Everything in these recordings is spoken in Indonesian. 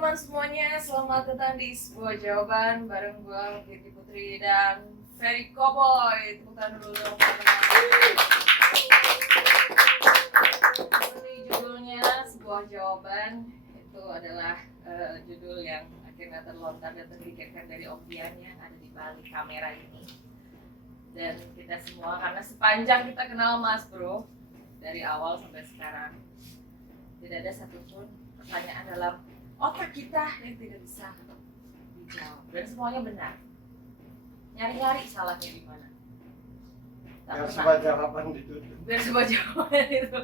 teman-teman semuanya, selamat datang di sebuah jawaban bareng gue Kiki Putri dan Ferry Cowboy. Tepuk tangan dulu dong. Ini judulnya sebuah jawaban. Itu adalah judul yang akhirnya terlontar dan terpikirkan dari Ovian yang ada di balik kamera ini. Dan kita semua, karena sepanjang kita kenal Mas Bro dari awal sampai sekarang, tidak ada satupun pertanyaan dalam otak kita yang tidak bisa dijawab, dan semuanya benar. Nyari-nyari salahnya di mana? Biar sebuah jawaban ditutup. Biar sebuah jawaban itu.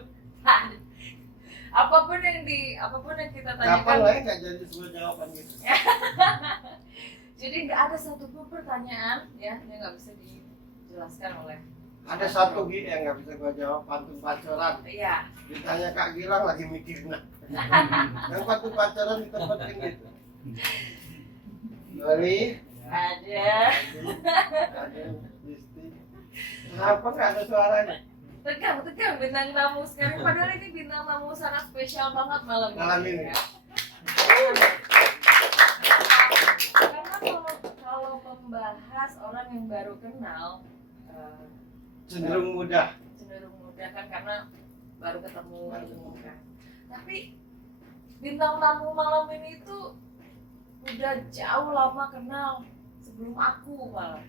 Apapun yang kita tanyakan. Kapan lah nggak jadi sebuah jawaban gitu. Jadi nggak ada satupun pertanyaan ya yang nggak bisa dijelaskan oleh. Ada satu yang nggak bisa gua jawab, pantun pacaran. Iya. Ditanya Kak Gilang lagi mikir yang pantun pacaran ditempatin gitu. Loli, Ada. Listi. Kenapa nggak ada suaranya? Tegang bintang tamu sekarang. Padahal ini bintang tamu sangat spesial banget malam ini. Ya. Karena kalau membahas orang yang baru kenal, Cenderung mudah kan karena baru ketemu kan. Tapi bintang tamu malam ini tuh udah jauh lama kenal sebelum aku malah.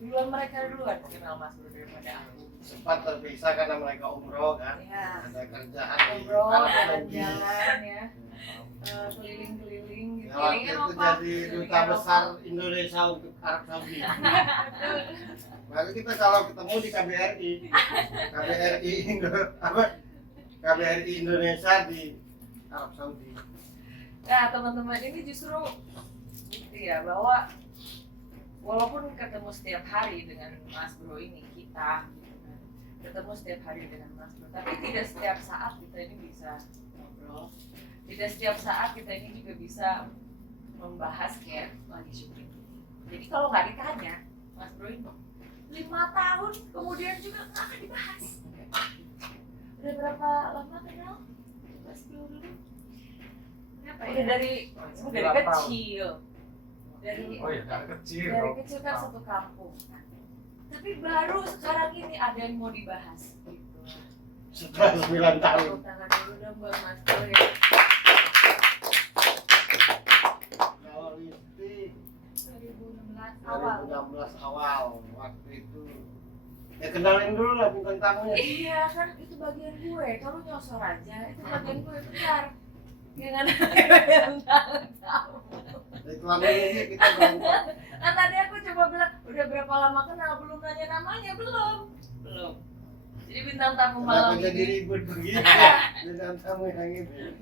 Mereka duluan kenal Mas Bro daripada aku. sempat terpisah karena mereka umroh kan. Ya. Ada kerjaan Umroh, Arab Saudi. jalan ya. Keliling-keliling gitu. Ya, waktu itu jadi duta besar Indonesia untuk Arab Saudi. Lalu kita kalau ketemu di KBRI Indonesia di Arab Saudi. Nah teman-teman, ini justru bukti ya bahwa walaupun ketemu setiap hari dengan Mas Bro ini, kita gitu kan, ketemu setiap hari dengan Mas Bro, tapi tidak setiap saat kita ini bisa ngobrol, tidak setiap saat kita ini juga bisa membahas kayak lagi syuting. Jadi kalau nggak ditanya Mas Bro ini 5 tahun kemudian juga nggak akan dibahas. Udah berapa lama kenal Mas Bro dulu? Udah dari kecil. Dari kecil kan satu kampung. Tapi baru sekarang ini ada yang mau dibahas gitu. Setelah 9 tahun. Tangan dulu dong buat Mas Bro ya. Kalau Listi 2016 awal waktu itu. Ya kenalin dulu lah bintang tamunya. Iya kan itu bagian gue. Kalau nyosor aja itu bagian gue benar. Jangan tahu. Iklan ini kita berantem. Nah tadi aku coba bilang udah berapa lama kenal, belum nanya namanya, belum. Jadi bintang tamu malam Kenapa jadi ini. ribut begitu? Bintang tamu yang itu.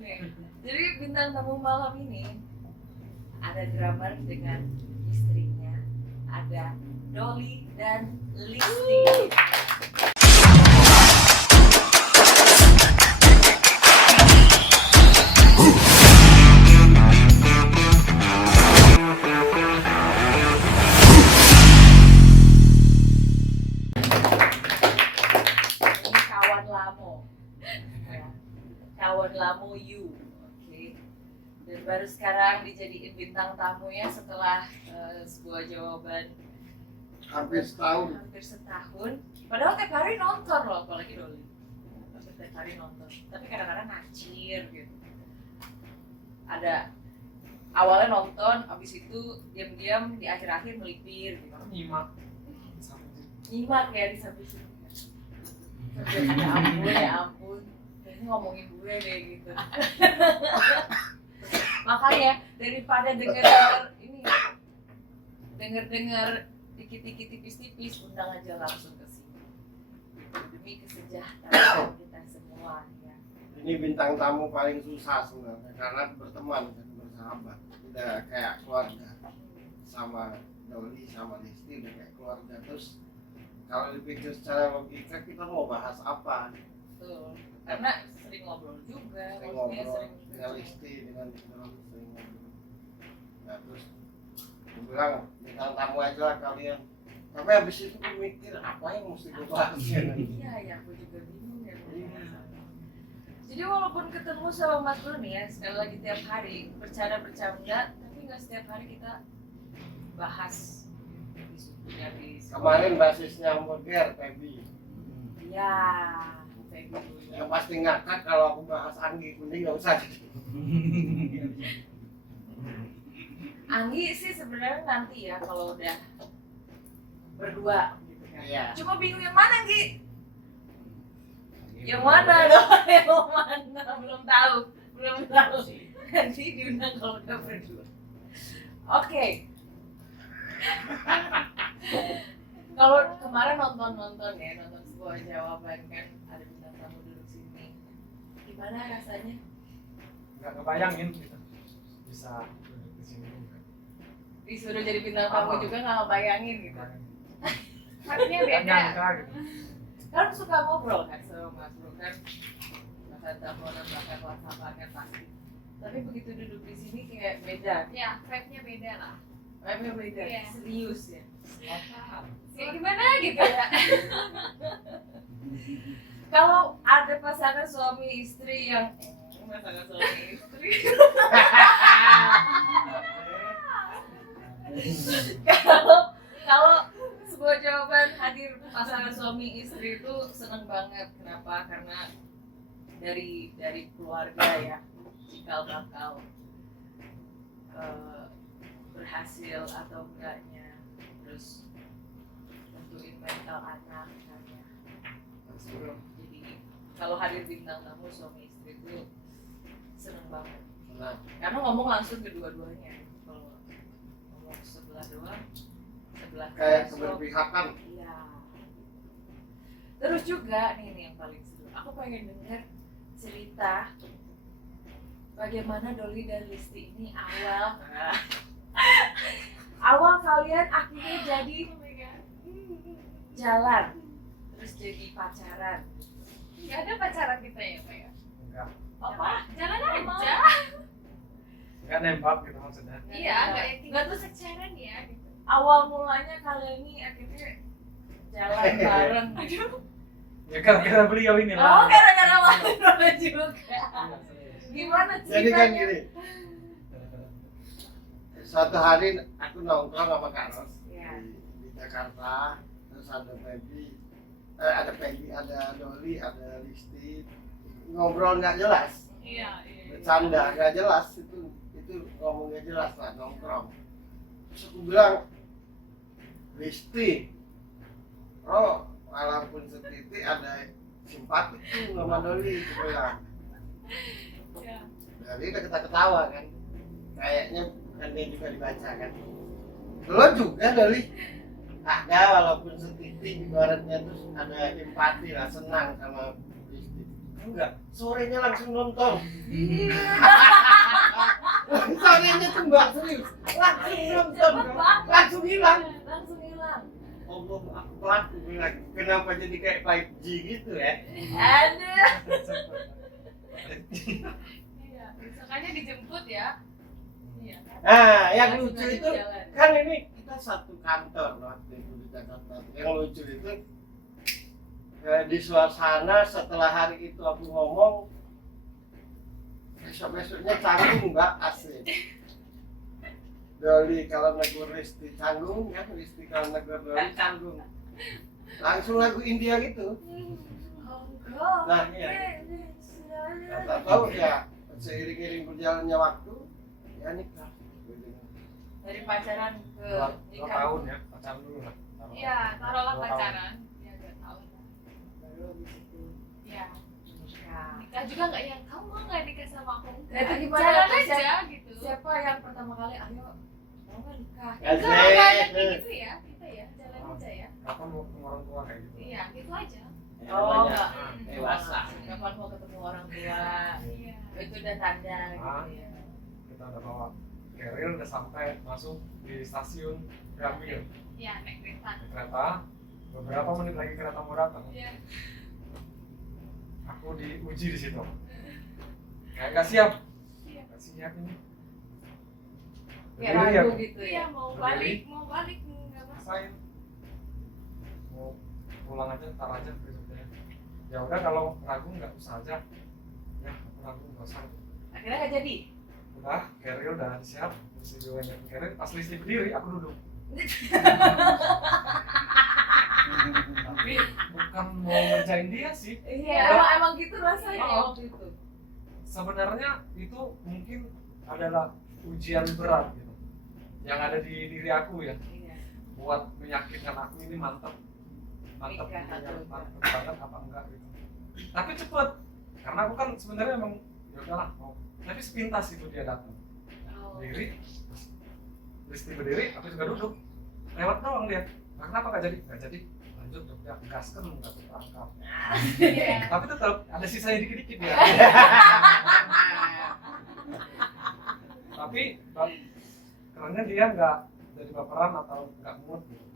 Jadi bintang tamu malam ini ada drummer dengan istrinya, ada Dolly dan Listi. Kawan Lamu You, oke. Dan baru sekarang dijadiin bintang tamunya setelah sebuah jawaban Hampir setahun. Padahal tiap hari nonton loh, apalagi Dolly. Tiap hari nonton, tapi kadang-kadang ngacir gitu. Ada awalnya nonton, abis itu diam-diam di akhir-akhir melipir gitu. Nyimak ya di samping situ. Ya ampun. Ngomongin gue deh gitu. Makanya daripada denger dikit-dikit tipis-tipis, undang aja langsung ke sini demi kesejahteraan kita semua ya. Ini bintang tamu paling susah sebenarnya karena berteman dan bersahabat, udah kayak keluarga. Sama Dolly sama Listi udah kayak keluarga. Terus kalau dipikir secara logika kita mau bahas apa? Betul. Karena sering ngobrol juga, Sering maksudnya ngobrol sering dengan Listi dengan Dolly sering ngobrol. Nah terus gue bilang bintang tamu aja lah kalian. Tapi habis itu gue mikir apa yang mesti gue bahas ya? Iya ya, aku juga bingung ya. Jadi walaupun ketemu sama Mas Bro nih ya, sekali lagi tiap hari bercanda-bercanda, tapi nggak setiap hari kita bahas di Kemarin basisnya Moger, Feby. ya kayak gitu ya. Yang pasti ngakak kalau aku bahas Anggi, mending nggak usah. Anggi sih sebenarnya nanti ya kalau udah berdua gitu kan. Iya. Cuma bingung yang mana Anggi? Yang mana dong? Yang mana? Belum tahu. Nanti diundang kalau udah berdua. Oke. Kalau kemarin nonton sebuah jawaban kan ada bintang tamu duduk sini. Gimana rasanya? Nggak kebayangin gitu. Bisa duduk di sini juga. Disuruh jadi bintang tamu juga nggak ngebayangin gitu. Harusnya Nggak beda. nyangka gitu. Kan suka ngobrol kan sama Mas Bro kan. Bahkan teleponan bahkan WhatsApp kan pasti. Tapi begitu duduk di sini kayak beda. Ya, vibe-nya beda lah. Vibe-nya beda. Iya. Serius ya. Kayak gimana gitu ya. Kalau ada pasangan suami istri yang pasangan suami istri kalau sebuah jawaban hadir pasangan suami istri itu seneng banget. Kenapa? Karena dari keluarga ya cikal bakal berhasil atau enggaknya, terus tentuin mental anak misalnya. Jadi kalau hadir bintang tamu suami istri itu seneng banget. Nah, Karena ngomong langsung kedua-duanya. Kalau ngomong sebelah doang, sebelah kayak besok. keberpihakan. Iya. Terus juga nih yang paling seru. Aku pengen dengar cerita bagaimana Dolly dan Listi ini awal kalian akhirnya jadi jalan, terus jadi pacaran. Nggak ada pacaran kita ya, Pak ya? Enggak. Apa? Jalan Emang? aja. Enggak nembak gitu maksudnya. Iya, nggak yang Nggak tinggal tuh pacaran ya gitu. awal mulanya kalian ini akhirnya jalan bareng gitu. Ya gara-gara beliau ini Oh, lah. gara-gara Mas juga. Iya, serius. Gimana Jadi kan ceritanya? gini, suatu hari aku nongkrong sama Kak Ros Iya. di Jakarta, terus ada Feby, ada Dolly, ada Listi, ngobrol nggak jelas, Iya. bercanda nggak jelas, itu ngomong nggak jelas lah nongkrong. Terus aku bilang, Listi, oh walaupun setitik ada simpati tuh sama Dolly, aku bilang. Iya. Dari udah ketawa kan, kayaknya kan dia juga dibaca kan. Lo juga Dolly ada walaupun setitik ibaratnya, terus ada empati lah, senang sama istri. Enggak, sorenya langsung nonton. Sorenya tuh mbak serius, langsung nonton, langsung hilang. Langsung hilang. Allah aku bilang, kenapa jadi kayak 5G gitu ya? Aduh. Iya. Misalkannya dijemput ya. Iya. Nah, yang Langsung lucu aja itu jalan. kan ini kita satu kantor waktu itu di Jakarta. Yang lucu itu di suasana setelah hari itu aku ngomong, besoknya canggung mbak, asli. Dolly kalau negur Listi canggung ya, Listi kalau negur Dolly canggung. Langsung lagu India gitu. Nah, iya. Tak tahu ya, seiring-iring berjalannya waktu ya nikah. Dari pacaran ke 2 tahun ya, pacaran dulu lah. Iya, taruhlah 2 tahun. pacaran. Ya 2 tahun lah. Baru habis itu Iya. nikah. Nikah juga nggak yang kamu mau nggak nikah sama aku? Nah, itu gimana? Jalan Siapa- aja gitu. Siapa yang pertama kali ayo mau nggak nikah? Asik. Enggak ada kayak gitu ya, kita ya jalan aja ya. Kapan mau ketemu orang tua kayak gitu? Iya, gitu aja. Ya, Oh, namanya enggak. dewasa. Kapan mau ketemu orang tua? Iya. Itu udah tanda gitu ya. Kita udah bawa carrier, udah sampai masuk di stasiun Gambir. Iya, naik kereta. Naik kereta, beberapa menit lagi kereta mau datang. Iya. Aku diuji di situ. Kayak nggak siap. Iya. Nggak siap ini. Kayak Berdiri ragu aku. gitu Iya, ya. mau Berdiri. balik nggak masuk. Rasain. Mau pulang aja, ntar aja besoknya. Ya udah kalau ragu nggak usah aja. ya aku nggak usah. Akhirnya nggak jadi. Udah, Keril udah siap, mesti diwanyain Keril. Pas Listi berdiri, aku duduk. Tapi bukan mau ngerjain dia sih. Iya, emang gitu rasanya Oh. waktu itu. Sebenarnya itu mungkin adalah ujian berat gitu, yang ada di diri aku ya, Iya. buat meyakinkan aku ini mantep Nikah atau enggak. mantep banget apa enggak gitu. Tapi cepet, karena aku kan sebenarnya emang ya udahlah mau. Tapi sepintas itu dia datang, Oh. berdiri, Listi berdiri, aku juga duduk, lewat doang dia. Nah, kenapa nggak jadi? Nggak jadi, lanjut ya gaskan nggak terangkat. Iya. Tapi tetap ada sisanya dikit-dikit ya. Tapi karena dia nggak jadi baperan atau nggak mood gitu.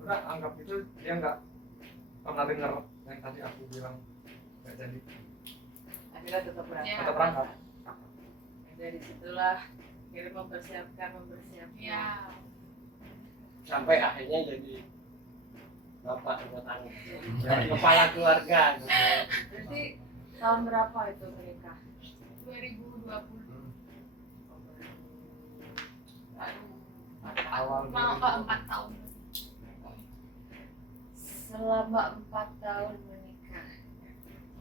Udah anggap itu dia nggak pernah dengar yang tadi aku bilang nggak jadi. Akhirnya tetap berangkat. Ya. Tetap berangkat. Dari situlah akhirnya mempersiapkan. Iya. Sampai akhirnya jadi bapak rumah tangga, Ya. kepala keluarga gitu. Berarti tahun berapa itu menikah? 2020. Aduh, Awal Mau ke 4 tahun. selama 4 tahun menikah.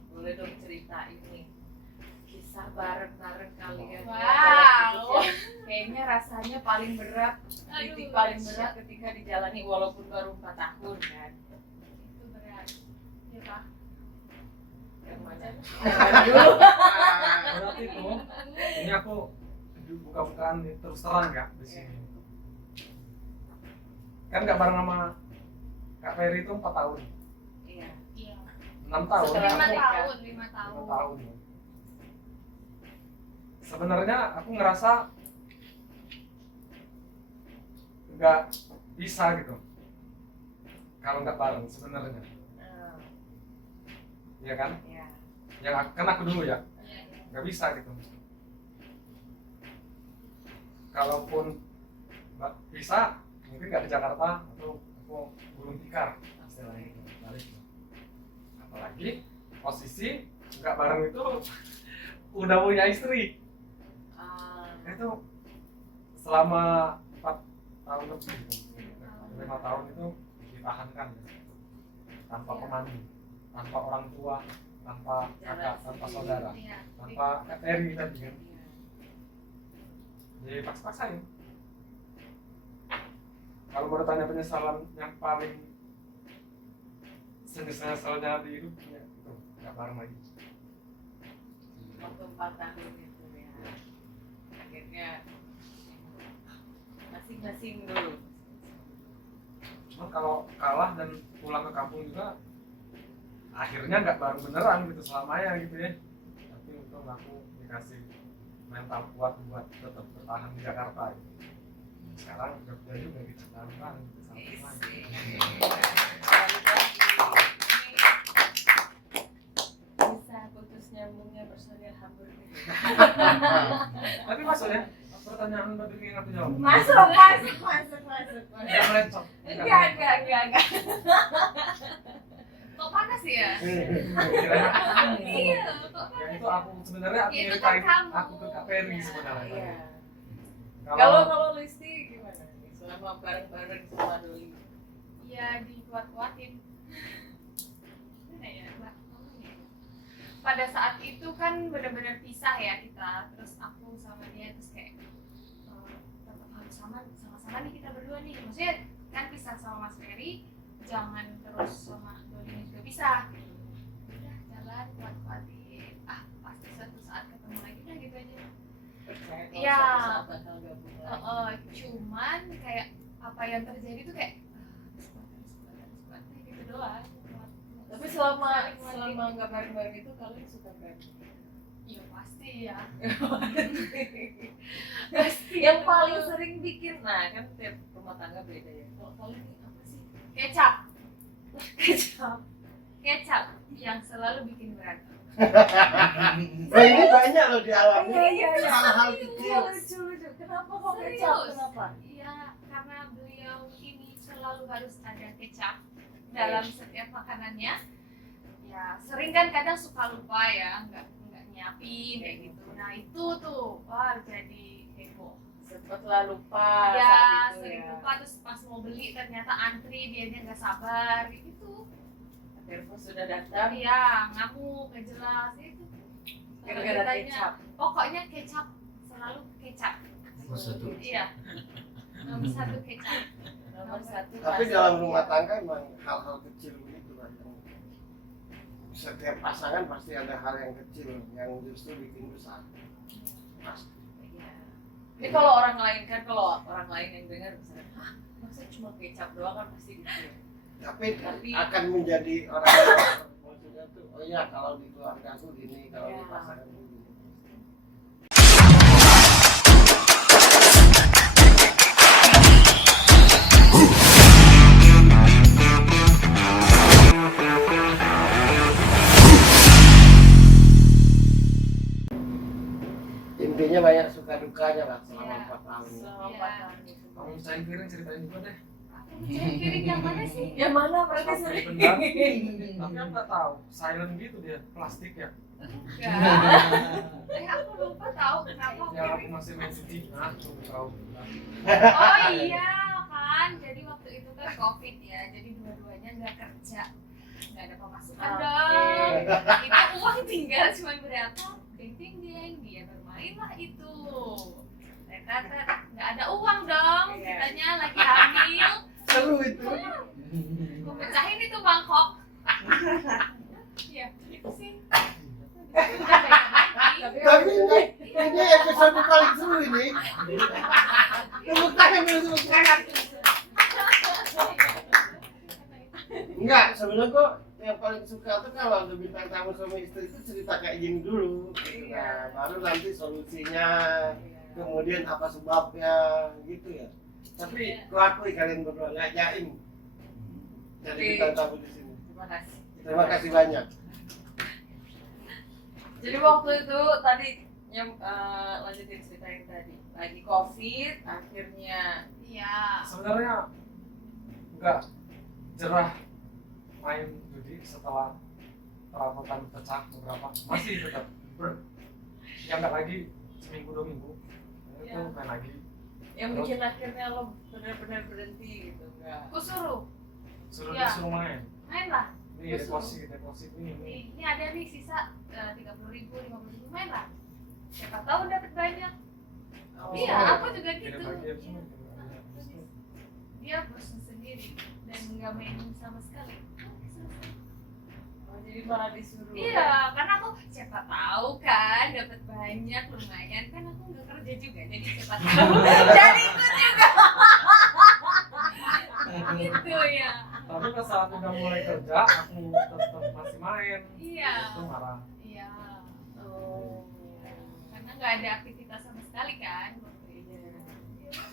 Boleh dong cerita ini kisah bareng-bareng kalian. Wow. Kayaknya rasanya paling berat, titik Aduh, paling berat ketika dijalani walaupun baru 4 tahun kan. Itu berat. Ya Pak. Yang mana? Yang mana dulu? Berarti itu ini aku buka-bukaan nih, terus terang ya di sini. Kan nggak bareng sama Kak Ferry itu 4 tahun, Iya. Iya. 6 tahun. Setelah 5 menikah. tahun, 5 tahun. 5 tahun. Sebenarnya aku ngerasa nggak bisa gitu kalau nggak bareng sebenarnya, Nah, ya kan? iya. Kan aku dulu ya, Iya, iya. nggak bisa gitu. Kalaupun bisa, mungkin nggak di Jakarta atau aku Gunung Tikar, istilahnya gitu. Balik. Apalagi posisi nggak bareng itu udah punya istri. Itu selama 4 tahun lebih, 5 tahun itu ditahankan ya. Tanpa pemandu, tanpa orang tua, tanpa kakak, tanpa saudara, Iya. tanpa Eri tadi kan. Iya. Jadi paksa-paksain. Kalau mau tanya penyesalan yang paling senyesalnya di hidupnya itu nggak bareng lagi. Waktu 4 tahun itu ya. Akhirnya masing-masing dulu. Cuma kalau kalah dan pulang ke kampung juga akhirnya nggak bareng beneran gitu selamanya gitu ya. Tapi untuk aku dikasih mental kuat buat tetap bertahan di Jakarta gitu. Sekarang Jogja juga gitu bareng gitu sama Bisa putus nyambungnya personil Hamburg gitu. Tapi masuk ya pertanyaan tadi yang aku jawab. Masuk. Nggak melecok. Enggak. Kok panas ya? Kira-kira Iya, kok yang panas? itu aku sebenarnya aku Itu nyeritain kan kamu. aku ke Kak Ferry sebenarnya. Iya. Kalau Kalau Listi gimana nih? Selama bareng-bareng sama Doli. Ya dikuat-kuatin. Gimana ya, Mbak? Ngomongnya. Pada saat itu kan benar-benar pisah ya kita, terus aku sama dia terus kayak tetap harus sama-sama nih kita berdua nih. Maksudnya kan pisah sama Mas Ferry, jangan terus sama Doli juga pisah. Udah jalan kuat-kuatin. Pasti suatu saat ketemu lagi dah gitu aja. Percaya kalau Iya. suatu saat bakal gabung lagi. Cuman kayak apa yang terjadi tuh kayak harus kuat gitu doang. Tapi selama Saling nguatin. selama nggak bareng-bareng itu kalian suka berantem? Iya pasti ya. Pasti. Yang paling sering bikin, nah kan tiap rumah tangga beda ya. Kalau kalian ini apa sih? Kecap Kecap. yang selalu bikin berantem. Nah, ini banyak loh dialami. Iya. Hal-hal Iya, kecil. lucu. Kenapa kok kecap? Serius? Kenapa? Iya, karena beliau ini selalu harus ada kecap dalam setiap makanannya. Ya, sering kan kadang suka lupa ya, nggak nyiapin kayak gitu. Nah itu tuh wah jadi heboh. Sempatlah lupa Ya saat itu sering ya. lupa, terus pas mau beli ternyata antri dianya nggak sabar kayak gitu. Telepon sudah datang. Iya ngamuk nggak jelas itu. Kalau Gara-gara ditanya, kecap. pokoknya kecap, selalu kecap. Nomor satu. Iya. Nomor satu kecap. Nomor satu. Tapi pasti dalam rumah dia. tangga emang hal-hal kecil begitu kan, yang setiap pasangan pasti ada hal yang kecil yang justru bikin besar. Pasti. Iya. Ini kalau orang lain kan, kalau orang lain yang dengar misalnya, hah, masa cuma kecap doang kan pasti gitu. Ya. Tapi akan menjadi orang yang maksudnya tuh, oh iya kalau di keluarga aku gini, kalau di Ya. pasangan aku gini. Intinya banyak suka dukanya lah selama Iya. 4 tahun. Selama Iya. 4 tahun itu. Kamu cain piring ceritain juga deh. Jadi piring yang mana sih? Yang mana berarti Sampai sering? bendang. Tapi aku nggak tahu, silent gitu dia, plastik ya. Enggak. Aku lupa tahu kenapa Yang aku piring. masih main cuci, nah tuh tahu. Oh iya kan, jadi waktu itu kan COVID ya, jadi dua-duanya nggak kerja, nggak ada pemasukan Oke. dong. Itu uang tinggal cuma berapa? Ding ding ding, dia bermain lah itu. Tetet, nggak ada uang dong, Iya. kitanya lagi hamil. Seru itu. Gue pecahin itu mangkok. Iya, itu sih. Udah baik-baik. Tapi ini episode paling seru ini. Tepuk tangan dulu, tepuk tangan. Enggak, sebenarnya kok yang paling suka tuh kalau ada bintang tamu sama istri itu cerita kayak gini dulu. Gitu. Nah, baru nanti solusinya, kemudian apa sebabnya gitu ya. Tapi aku akui kalian berdua ngajain jadi bintang tamu di sini. Terima kasih. Terima kasih banyak. Jadi waktu itu tadi yang lanjutin cerita yang tadi lagi COVID, akhirnya Iya. Sebenarnya nggak jerah main judi setelah perabotan pecah beberapa, masih tetap ya nggak lagi seminggu 2 minggu itu Ya. main lagi. yang Terus? bikin akhirnya lo benar-benar berhenti gitu enggak? Aku suruh, Suruh Ya. disuruh main. main lah. Ini Terus? deposit ini. Ini ada nih sisa 30.000, 50.000, main lah. Siapa tahu dapat banyak. Oh. Iya, aku juga gitu. Kirim lagi ya, Iya. semua. Dia bosan sendiri dan nggak main sama sekali. Oh, jadi malah disuruh. Iya, karena aku siapa tahu kan dapat banyak lumayan kan aku nggak kerja juga jadi siapa tahu jadi ikut juga gitu ya. Tapi pas saat udah mulai kerja, aku tetap masih main. Iya. Itu marah. Iya. Oh. Karena nggak ada aktivitas sama sekali kan. Iya.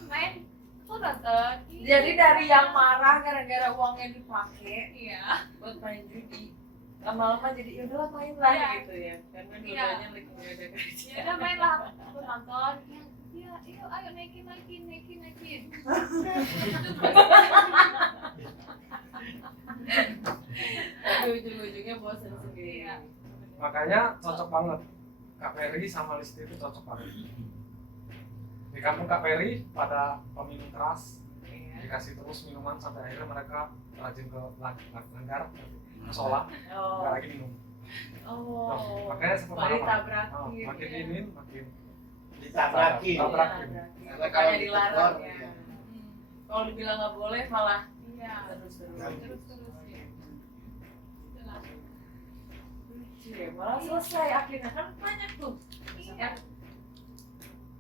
Main, aku nonton. Jadi dari yang marah gara-gara uangnya dipakai Iya. buat main judi, lama-lama jadi ya udahlah main lah Iya. gitu ya, karena Iya. dua-duanya lagi nggak ada kerja. Ya udah main lah, aku nonton. Ya, iya, ayo naikin. Tapi ujung-ujungnya bosan sendiri. Iya. Makanya cocok banget. Kak Peri sama Listi itu cocok banget. Di kampung Kak Peri pada peminum keras, Iya. dikasih terus minuman sampai akhirnya mereka rajin ke langgar, musola, Oh. nggak lagi minum. Oh. Makanya seperti Malah apa? ditabrakin. Makin ya. ini makin Ditabrakin. Tabrakin. Karena kalau Makanya dilarang ditegur, ya. ya. Kalau dibilang nggak boleh malah Iya. terus-terus. Terus ya. Itulah. Lucu ya, malah selesai akhirnya kan banyak tuh. Iya.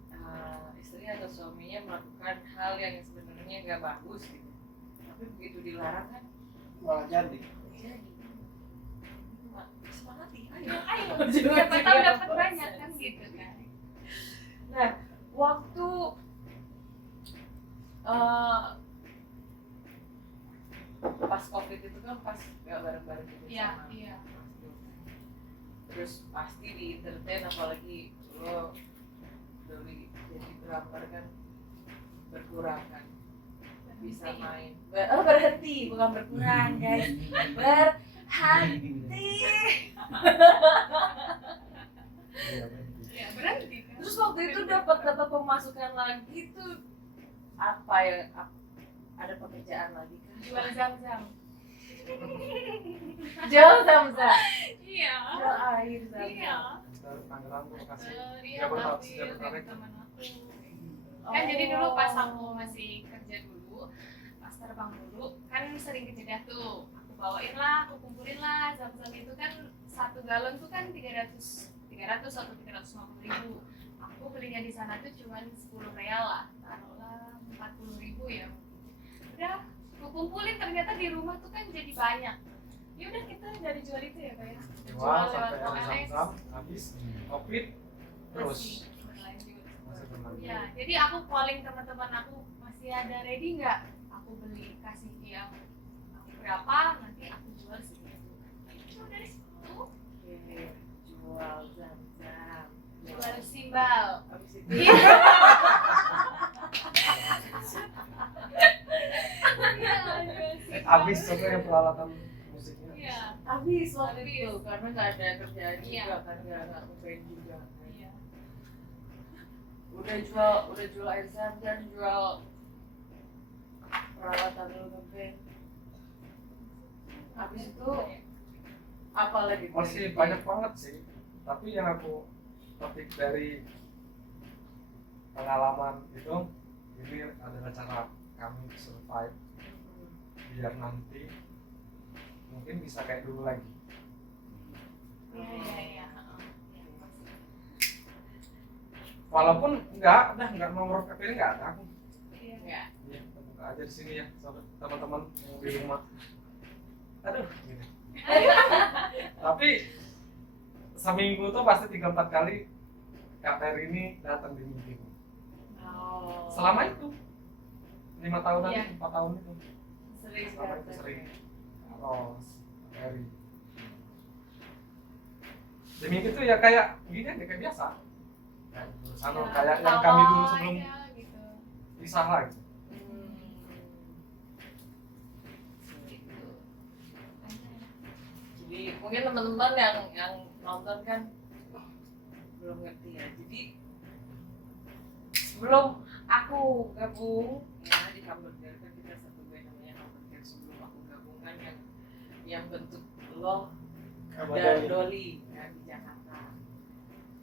Misalkan istri atau suaminya melakukan hal yang sebenarnya nggak bagus gitu. Tapi begitu dilarang kan Malah jadi. jadi. Semangat nih, ayo. Ayo, Ujung-ujungnya siapa tahu dapat bosan. banyak kan gitu kan. Nah, waktu pas COVID itu kan pas nggak bareng-bareng gitu Iya, sama iya. Mas Bro. Terus pasti di entertain apalagi lo dari jadi drummer kan berkurang kan bisa main berhenti bukan berkurang guys berhenti Iya, berhenti. Ya berhenti kan. Terus waktu itu dapat pemasukan lagi tuh apa ya? Ada pekerjaan lagi kan? Jual zam-zam. Jual zam-zam. Iya. Jual air zam-zam. Iya. Dari Tangerang tuh Bekasi. Iya, Dia tapi tertarik. teman aku. Kan jadi dulu pas aku masih kerja dulu, pas terbang dulu, kan sering ke Jeddah tuh. Aku bawain lah, aku kumpulin lah zam-zam itu kan 1 galon tuh kan 300 atau 350.000. Aku belinya di sana tuh cuma 10 real lah, taruhlah 40.000 ya. Udah, aku kumpulin ternyata di rumah tuh kan jadi banyak. Ya udah kita dari jual itu ya, Pak ya. Jual sampai lewat OLX. zam-zam habis, covid terus Masih berlanjut. masih berlanjut. Ya, jadi aku calling teman-teman aku, masih ada ready nggak? Aku beli, kasih dia berapa, nanti aku jual segitu. Itu dari situ Oke, jual zam-zam. jual simbal. Habis itu Iya. Iya, jual simbal. Habis sebenarnya peralatan musiknya. Iya. habis waktu Habis. itu karena nggak ada kerjaan Iya. juga kan nggak ngeband juga. Iya. Udah jual air zam-zam, jual peralatan lu ngeband. Habis itu apa lagi? Masih banyak banget sih, tapi yang aku petik dari pengalaman itu, ini adalah cara kami survive biar nanti mungkin bisa kayak dulu lagi. Iya, iya, iya. Walaupun enggak nomor KPR enggak ada aku. Iya. Ya. Ya, buka aja di sini ya, sobat teman-teman yang di rumah. Aduh, gini. Tapi seminggu tuh pasti 3-4 kali KPR ini datang di mimpiku. Oh. Selama itu 5 tahunan, Iya. 4 tahun itu Sering selama itu datang. sering. Ros, KPR. Di mimpi tuh ya kayak gini aja, kayak biasa. Kayak sana, Iya, kayak yang ketawa kami dulu sebelum aja, gitu. pisah lah gitu. Gitu. Jadi mungkin teman-teman yang nonton kan belum ngerti ya. Jadi sebelum aku gabung ya di Hamburger kan kita satu band namanya Hamburger. Sebelum aku gabung kan yang bentuk lo dan Doli kan di Jakarta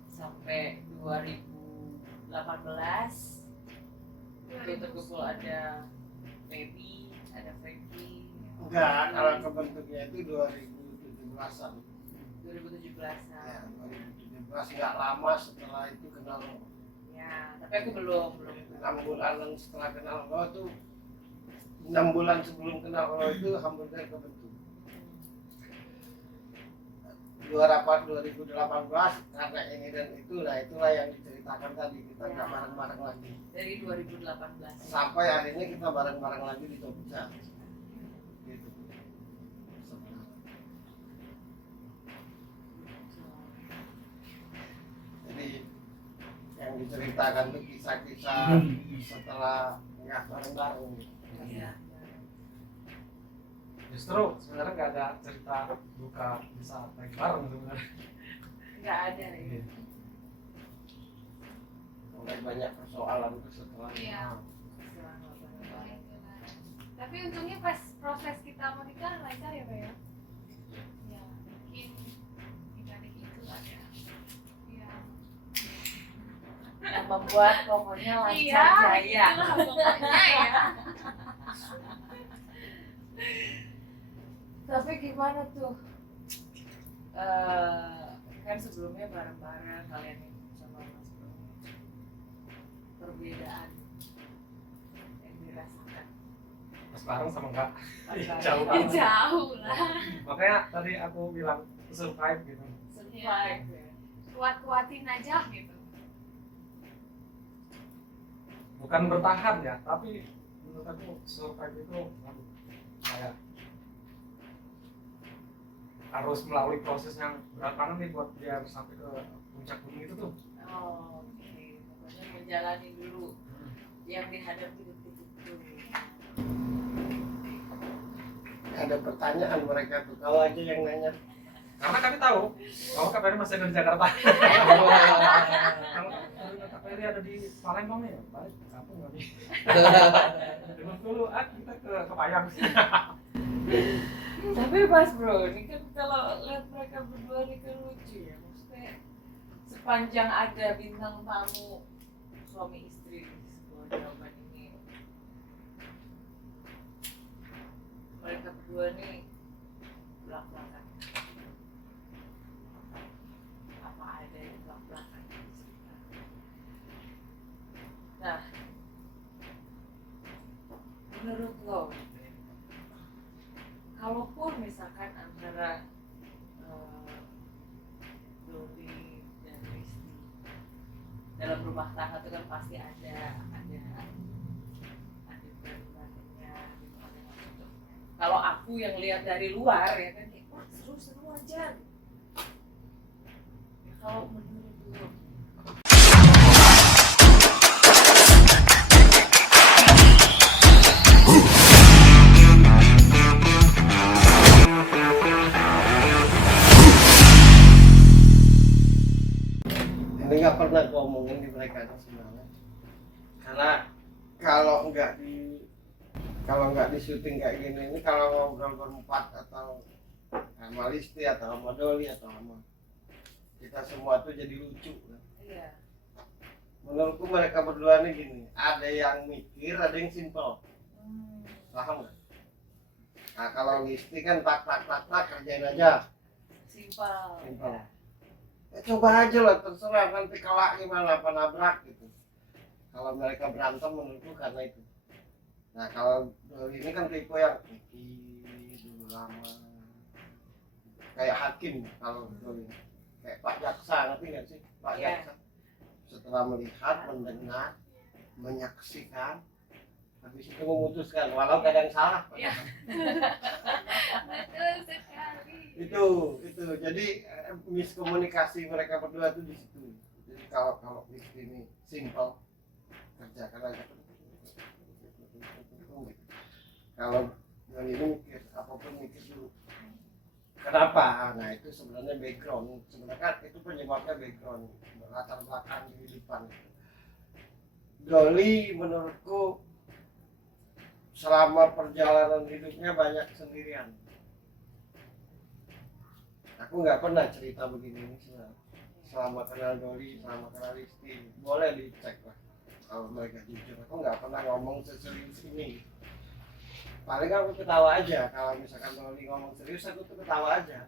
sampai 2018 itu terkumpul ada Baby, ada Frankie, Enggak, kalau kebentuknya itu 2017-an. 2017an. Ya, 2017 nggak lama setelah itu kenal lo. Ya, tapi aku belum 6 bulan setelah kenal lo tuh 6 bulan sebelum kenal lo itu Hamburger kebentuk. 2018 karena ini dan itu, nah itulah yang diceritakan tadi, kita nggak Ya. bareng-bareng lagi dari 2018. sampai akhirnya kita bareng-bareng lagi di Jogja gitu. Jadi yang diceritakan tuh kisah-kisah setelah nggak bareng-bareng gitu. Ya. Justru sebenarnya nggak ada cerita duka di saat lagi bareng sebenarnya. Nggak ada ya. Mulai banyak persoalan tuh setelah Iya. Selama Oh, itulah. Tapi untungnya pas proses kita menikah lancar ya, Pak ya? Ya, mungkin dibalik itu ada. Iya. yang membuat pokoknya lancar Iya, jaya. itulah pokoknya ya. Tapi gimana tuh? Kan sebelumnya bareng-bareng kalian itu sama Mas Bro. Perbedaan yang dirasakan. Pas bareng sama enggak. Pas Jauh bareng. banget. Jauh lah. Makanya tadi aku bilang survive gitu. Survive ya. Kuat-kuatin aja gitu. Bukan bertahan ya, tapi menurut aku survive itu aduh, kayak harus melalui proses yang berat banget nih buat biar sampai ke puncak gunung itu tuh. Oh, oke. Pokoknya menjalani dulu yang dihadapi detik itu. ada pertanyaan mereka tuh, kalau aja yang nanya Karena kami tahu bahwa Kak Ferry masih ada di Jakarta. Kalau Kak Ferry ada di Palembang ya, balik ke kampung kami. Dulu kita ke Payang sih. Tapi Mas Bro, ini kan kalau lihat mereka berdua ini kan lucu ya. Maksudnya sepanjang ada bintang tamu suami istri di sebuah jawaban ini, mereka berdua nih belak-belakan. Apa ada yang belak-belakan di sekitar. Nah, menurut lo, kalaupun misalkan antara Dodi dan Risti dalam rumah tangga itu kan pasti ada berantemnya gitu, ada maksudnya. Kalau aku yang lihat dari luar ya kan kayak wah seru-seru aja. Ya, kalau menurut lo ini nggak pernah ngomongin di mereka itu sebenarnya, karena kalau nggak di syuting kayak gini ini, kalau ngobrol berempat atau sama Listi atau sama Doli atau sama kita semua tuh jadi lucu kan? iya. Menurutku mereka berdua nih gini, ada yang mikir, ada yang simpel, paham nggak? Nah kalau Listi kan tak kerjain aja, Simpel. ya coba aja lah, terserah nanti kelak gimana, apa nabrak gitu. Kalau mereka berantem menurutku karena itu. Nah kalau Doli ini kan tipe yang pikir dulu lama, kayak hakim. Kalau Doli kayak Pak Jaksa, ngerti nggak sih Pak Iya. Jaksa? Setelah melihat, mendengar, menyaksikan, habis itu memutuskan walau kadang salah. Iya. Betul sekali. itu jadi miskomunikasi mereka berdua tuh di situ. Jadi kalau Listi ini simple, kerjakan aja. Kalau yang ini mikir apapun mikir dulu. Kenapa? Nah itu sebenarnya background. Sebenarnya kan itu penyebabnya background, latar belakang kehidupan. Doli menurutku selama perjalanan hidupnya banyak sendirian. Aku nggak pernah cerita begini ini selama kenal Doli, selama kenal Listi. Boleh dicek lah kalau mereka jujur. Aku nggak pernah ngomong seserius ini. Paling aku ketawa aja. Kalau misalkan Doli ngomong serius, aku tuh ketawa aja.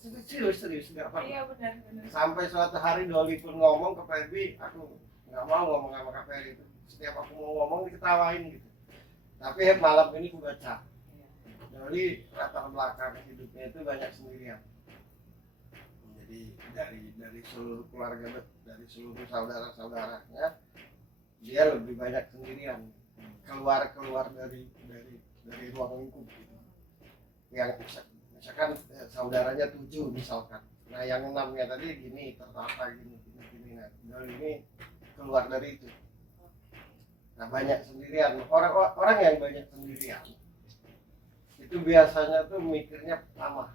Serius nggak pernah. Iya benar. Sampai suatu hari Doli pun ngomong ke Ferry, aku nggak mau ngomong sama Kak Ferry itu. Setiap aku mau ngomong diketawain gitu. Tapi malam ini aku baca. Doli latar belakang hidupnya itu banyak sendirian. Jadi dari seluruh keluarga, dari seluruh saudara-saudaranya, dia lebih banyak sendirian. Keluar dari ruang lingkup gitu. Yang misalkan saudaranya 7 misalkan. Nah yang 6-nya tadi gini, tertata gini. Nah Doli ini keluar dari itu. Nah banyak sendirian. Orang yang banyak sendirian itu biasanya tuh mikirnya lama.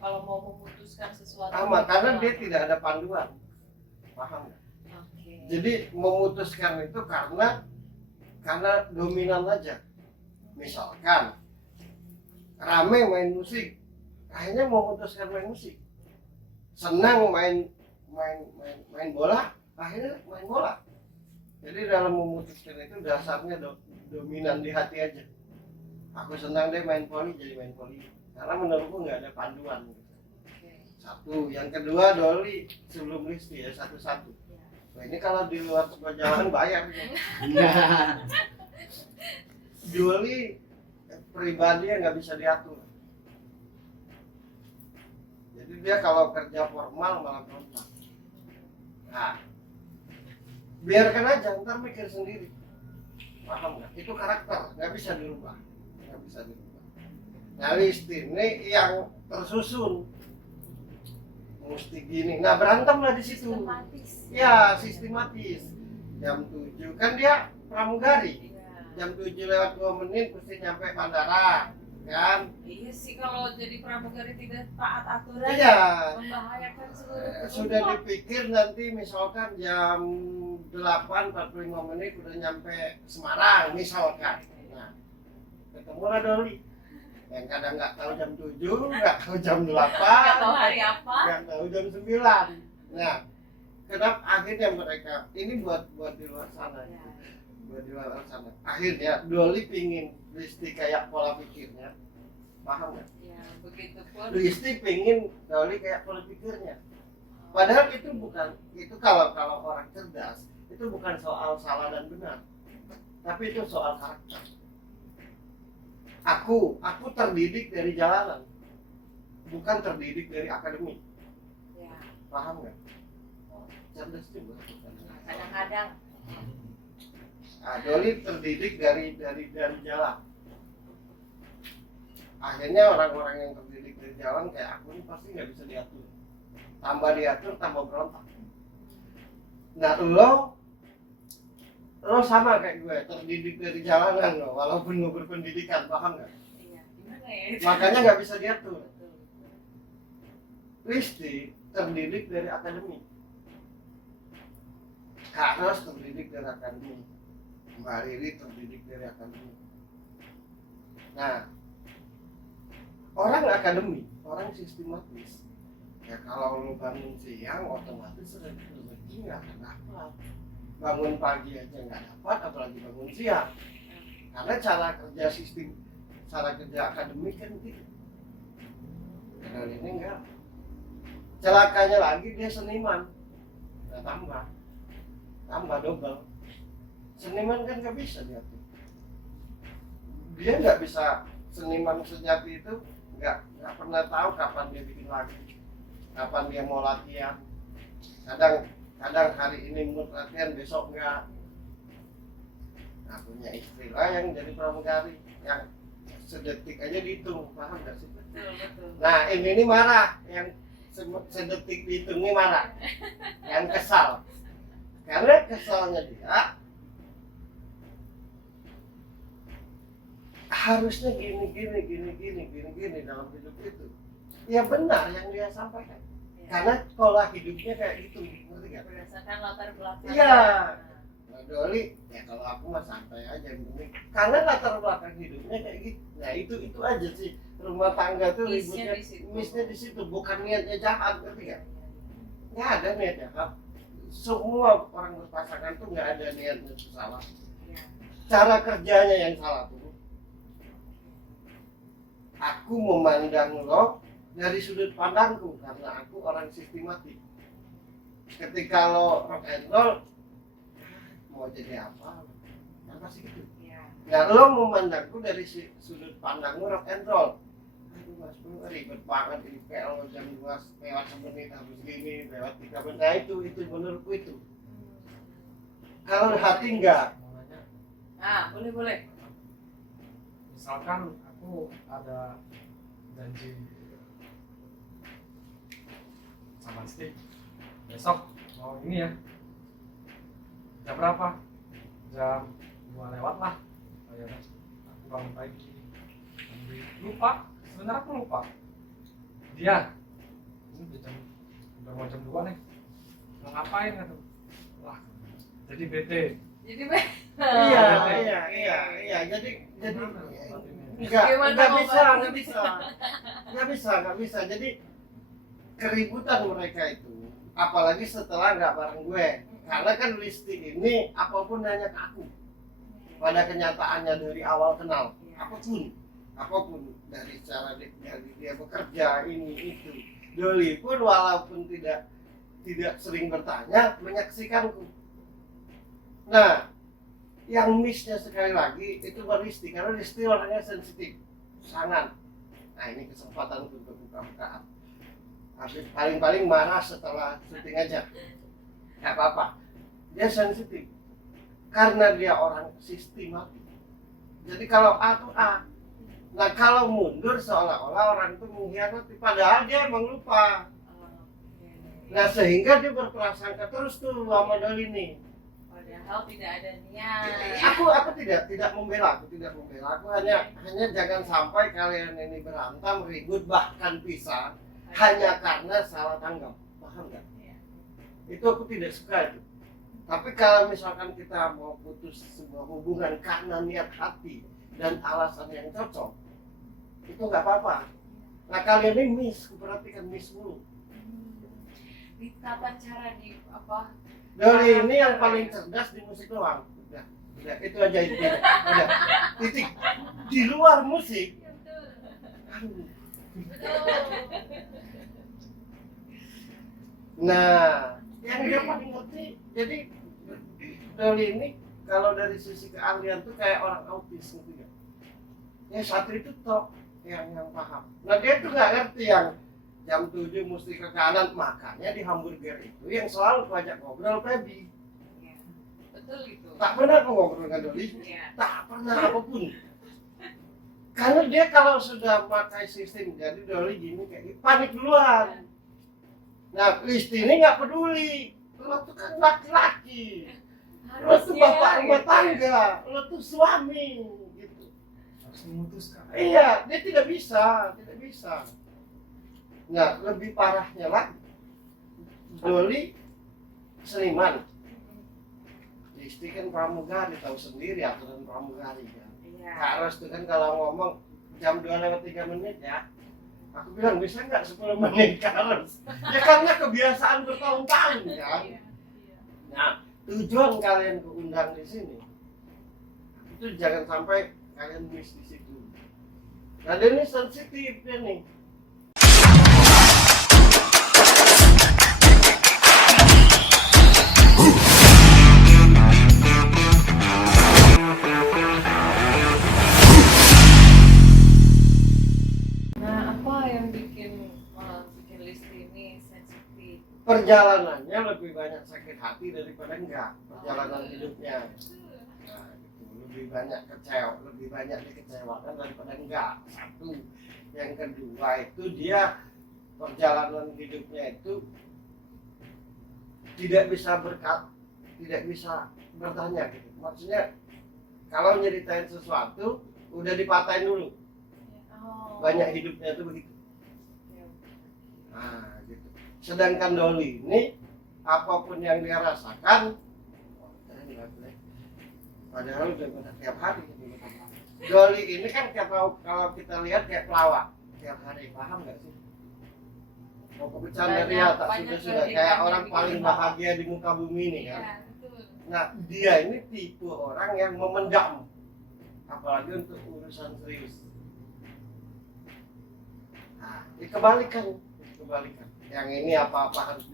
Kalau mau memutuskan sesuatu Lama karena dia tidak ada panduan. Paham nggak? Oke. Jadi memutuskan itu karena dominan aja. Misalkan rame main musik, akhirnya memutuskan main musik. Senang main bola, akhirnya main bola. Jadi dalam memutuskan itu dasarnya dominan di hati aja. Aku senang deh main voli, jadi main voli. Karena menurutku nggak ada panduan. Oke. Satu, yang kedua Doli sebelum Listi ya satu-satu. Nah, ini kalau di luar sebuah jalan bayar. Doli pribadi yang nggak bisa diatur. Jadi dia kalau kerja formal malah berontak. Nah, biarkan aja, ntar mikir sendiri. Paham nggak? Itu karakter, nggak bisa dirubah. Nah Listi ini yang tersusun, mesti gini. Nah berantem lah di situ. Sistematis. Ya sistematis. Jam 7 kan dia pramugari. Iya. Jam 7 lewat 2 menit mesti nyampe bandara. kan? Iya sih, kalau jadi pramugari tidak taat aturan Iya. membahayakan seluruh Sudah penumpang. dipikir nanti misalkan jam 8.45 menit udah nyampe Semarang misalkan. Nah, ketemulah Doli. Yang kadang nggak tahu jam 7, nggak tahu jam 8, Nggak tahu hari apa. nggak tahu jam 9. Nah, kenapa akhirnya mereka ini buat di luar sana, Ya. buat di luar sana. Akhirnya Doli pingin Listi kayak pola pikirnya, paham nggak? Ya, begitu pun. Listi pingin Doli kayak pola pikirnya. Padahal itu bukan, itu kalau orang cerdas itu bukan soal salah dan benar, tapi itu soal karakter. Aku terdidik dari jalanan, bukan terdidik dari akademik, Ya, paham nggak? Cerdas juga. kadang-kadang Nah, Doli terdidik dari jalan. Akhirnya orang-orang yang terdidik dari jalan kayak aku ini pasti nggak bisa diatur. Tambah diatur, tambah berontak. Nah, lo sama kayak gue, terdidik dari jalanan lo, walaupun lo berpendidikan, paham nggak? iya, gimana ya? Makanya nggak bisa diatur. Betul. Listi terdidik dari akademi. Kak Ros terdidik dari akademi. Mbak Riri terdidik dari akademi. Nah, orang akademi, orang sistematis. Ya kalau lu bangun siang, otomatis rezeki nggak akan dapat. Bangun pagi aja nggak dapat, apalagi bangun siang. Karena cara kerja akademik kan gitu. Karena ini enggak. Celakanya lagi dia seniman. Nah, tambah double. Seniman kan nggak bisa diatur. Dia nggak bisa, seniman sejati itu nggak pernah tahu kapan dia bikin lagu, kapan dia mau latihan. Kadang hari ini mood latihan, besok nggak. Nah, punya istilah yang jadi pramugari yang sedetik aja dihitung, paham nggak sih? Betul. Nah, ini marah, yang sedetik dihitung ini marah, yang kesal. Karena kesalnya dia harusnya gini dalam hidup itu. Ya benar yang dia sampaikan. Ya. Karena pola hidupnya kayak gitu, ngerti gak? Berdasarkan latar belakang. Iya. Nah, Doli, ya kalau aku mah santai aja yang penting. Karena latar belakang hidupnya kayak gitu. Nah, itu aja sih. Rumah tangga tuh Miss-nya ributnya, di situ. miss-nya di situ, bukan niatnya jahat, ngerti gak? Nggak ada niat jahat. Semua orang berpasangan tuh nggak ada niatnya salah. Ya. Cara kerjanya yang salah tuh. Aku memandang lo dari sudut pandangku karena aku orang sistematik. Ketika lo rock and roll, mau jadi apa? Kan pasti gitu. Ya. Nah, lo memandangku dari sudut pandangmu rock and roll. Aduh mas, lu ribet banget ini PL jam 2 lewat semenit habis gini, lewat 3 menit. Nah, itu menurutku itu. Kalau hati enggak. Mau nanya, Ah, boleh. misalkan aku ada janji sama Listi besok mau ini ya, jam berapa? Jam 2 lewat lah. Oh, ya udah. Aku bangun pagi, lupa, sebenarnya aku lupa. Dia ini udah mau jam 2 nih, mau ngapain gitu? Wah, jadi bete. Jadi Iya. Jadi nggak bisa. Jadi keributan mereka itu, apalagi setelah nggak bareng gue. Karena kan Listi ini apapun nanya ke aku. Pada kenyataannya dari awal kenal, apapun dari cara dari dia bekerja ini itu. Doli pun walaupun tidak sering bertanya, menyaksikanku. Nah, yang miss-nya sekali lagi itu Listi, karena Listi orangnya sensitif, sangat. Nah, ini kesempatan untuk buka-bukaan. Paling marah setelah syuting aja, nggak apa-apa. Dia sensitif, karena dia orang sistematik. Jadi kalau A itu A. Nah, kalau mundur seolah-olah orang itu mengkhianati, padahal dia emang lupa. Nah, sehingga dia berprasangka terus tuh sama Doli nih. Padahal tidak ada niat. Aku tidak membela, aku hanya jangan sampai kalian ini berantem, ribut, bahkan pisah hanya karena salah tanggap, paham nggak? Iya. Itu aku tidak suka itu. Tapi kalau misalkan kita mau putus sebuah hubungan karena niat hati dan alasan yang cocok, itu nggak apa-apa. Nah kalian ini perhatikan mulu. Ditata cara di apa? Doli ini yang paling cerdas di musik doang. Udah, itu aja intinya. Udah, titik. Di luar musik, Ya, betul. aduh. Betul. Nah, yang dia paling ngerti, jadi Doli ini kalau dari sisi keahlian tuh kayak orang autis gitu ya. Ya satu itu top yang paham. Nah dia tuh nggak ngerti yang jam 7 mesti ke kanan, makanya di hamburger itu yang selalu aku ajak ngobrol Feby. Iya. Betul itu. Tak pernah aku ngobrol dengan Doli, Iya. tak pernah apapun. Karena dia kalau sudah pakai sistem jadi Doli gini kayak gitu, panik duluan. Nah, Listi ini nggak peduli. Lo tuh kan laki-laki. Lo tuh bapak rumah tangga. Lo tuh suami. Gitu. Harus memutuskan. Iya, dia tidak bisa. Nah, lebih parahnya lagi. Doli seniman. Listi kan pramugari, tahu sendiri aturan pramugari kan. Iya. Kak Ros tuh kan kalau ngomong jam 2:03 ya. Aku bilang bisa nggak 10 menit Kak Ros? Ya karena kebiasaan bertahun-tahun kan. Iya. Nah, tujuan kalian keundang di sini itu jangan sampai kalian miss di situ. Nah, dia ini sensitif dia nih. Nah, apa yang bikin Listi ini sensitif? Perjalanannya lebih banyak sakit hati daripada enggak perjalanan hidupnya. Nah, itu lebih banyak lebih banyak dikecewakan daripada enggak. Satu, yang kedua itu dia perjalanan hidupnya itu tidak bisa bertanya gitu. Maksudnya kalau nyeritain sesuatu udah dipatahin dulu. Oh. Banyak hidupnya itu begitu. Iya. Nah, gitu. Sedangkan Doli ini apapun yang dia rasakan, padahal udah tiap hari. Doli ini kan kalau kita lihat kayak pelawak tiap hari, paham nggak sih? Mau bercanda dia tak sudah kayak orang paling bahagia di muka bumi ini kan. Iya, betul. Nah dia ini tipe orang yang memendam, apalagi untuk urusan serius. Nah, dikebalikan. Yang ini apa-apa harus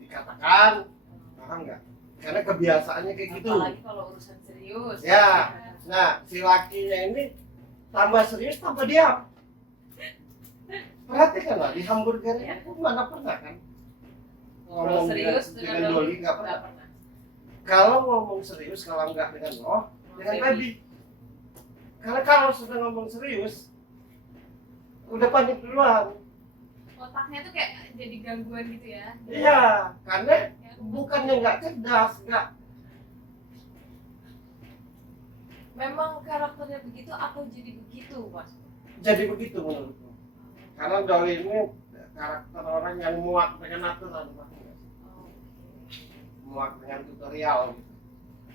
dikatakan, paham nggak? Karena kebiasaannya kayak gitu. Apalagi kalau urusan serius. Ya. Nah, si lakinya ini tambah serius, tambah diam. Perhatikanlah di hamburger itu mana pernah kan? Ngobrol serius dengan Doli nggak pernah. Kalau ngomong serius, kalau nggak dengan lo, dengan Feby. Karena kalau sudah ngomong serius, udah panik duluan. Otaknya tuh kayak jadi gangguan gitu ya. Iya, karena Ya. bukannya nggak cerdas, nggak. Memang karakternya begitu atau jadi begitu, Mas? Jadi begitu menurutku. Karena Doli ini karakter orang yang muak dengan aturan, muak dengan tutorial gitu.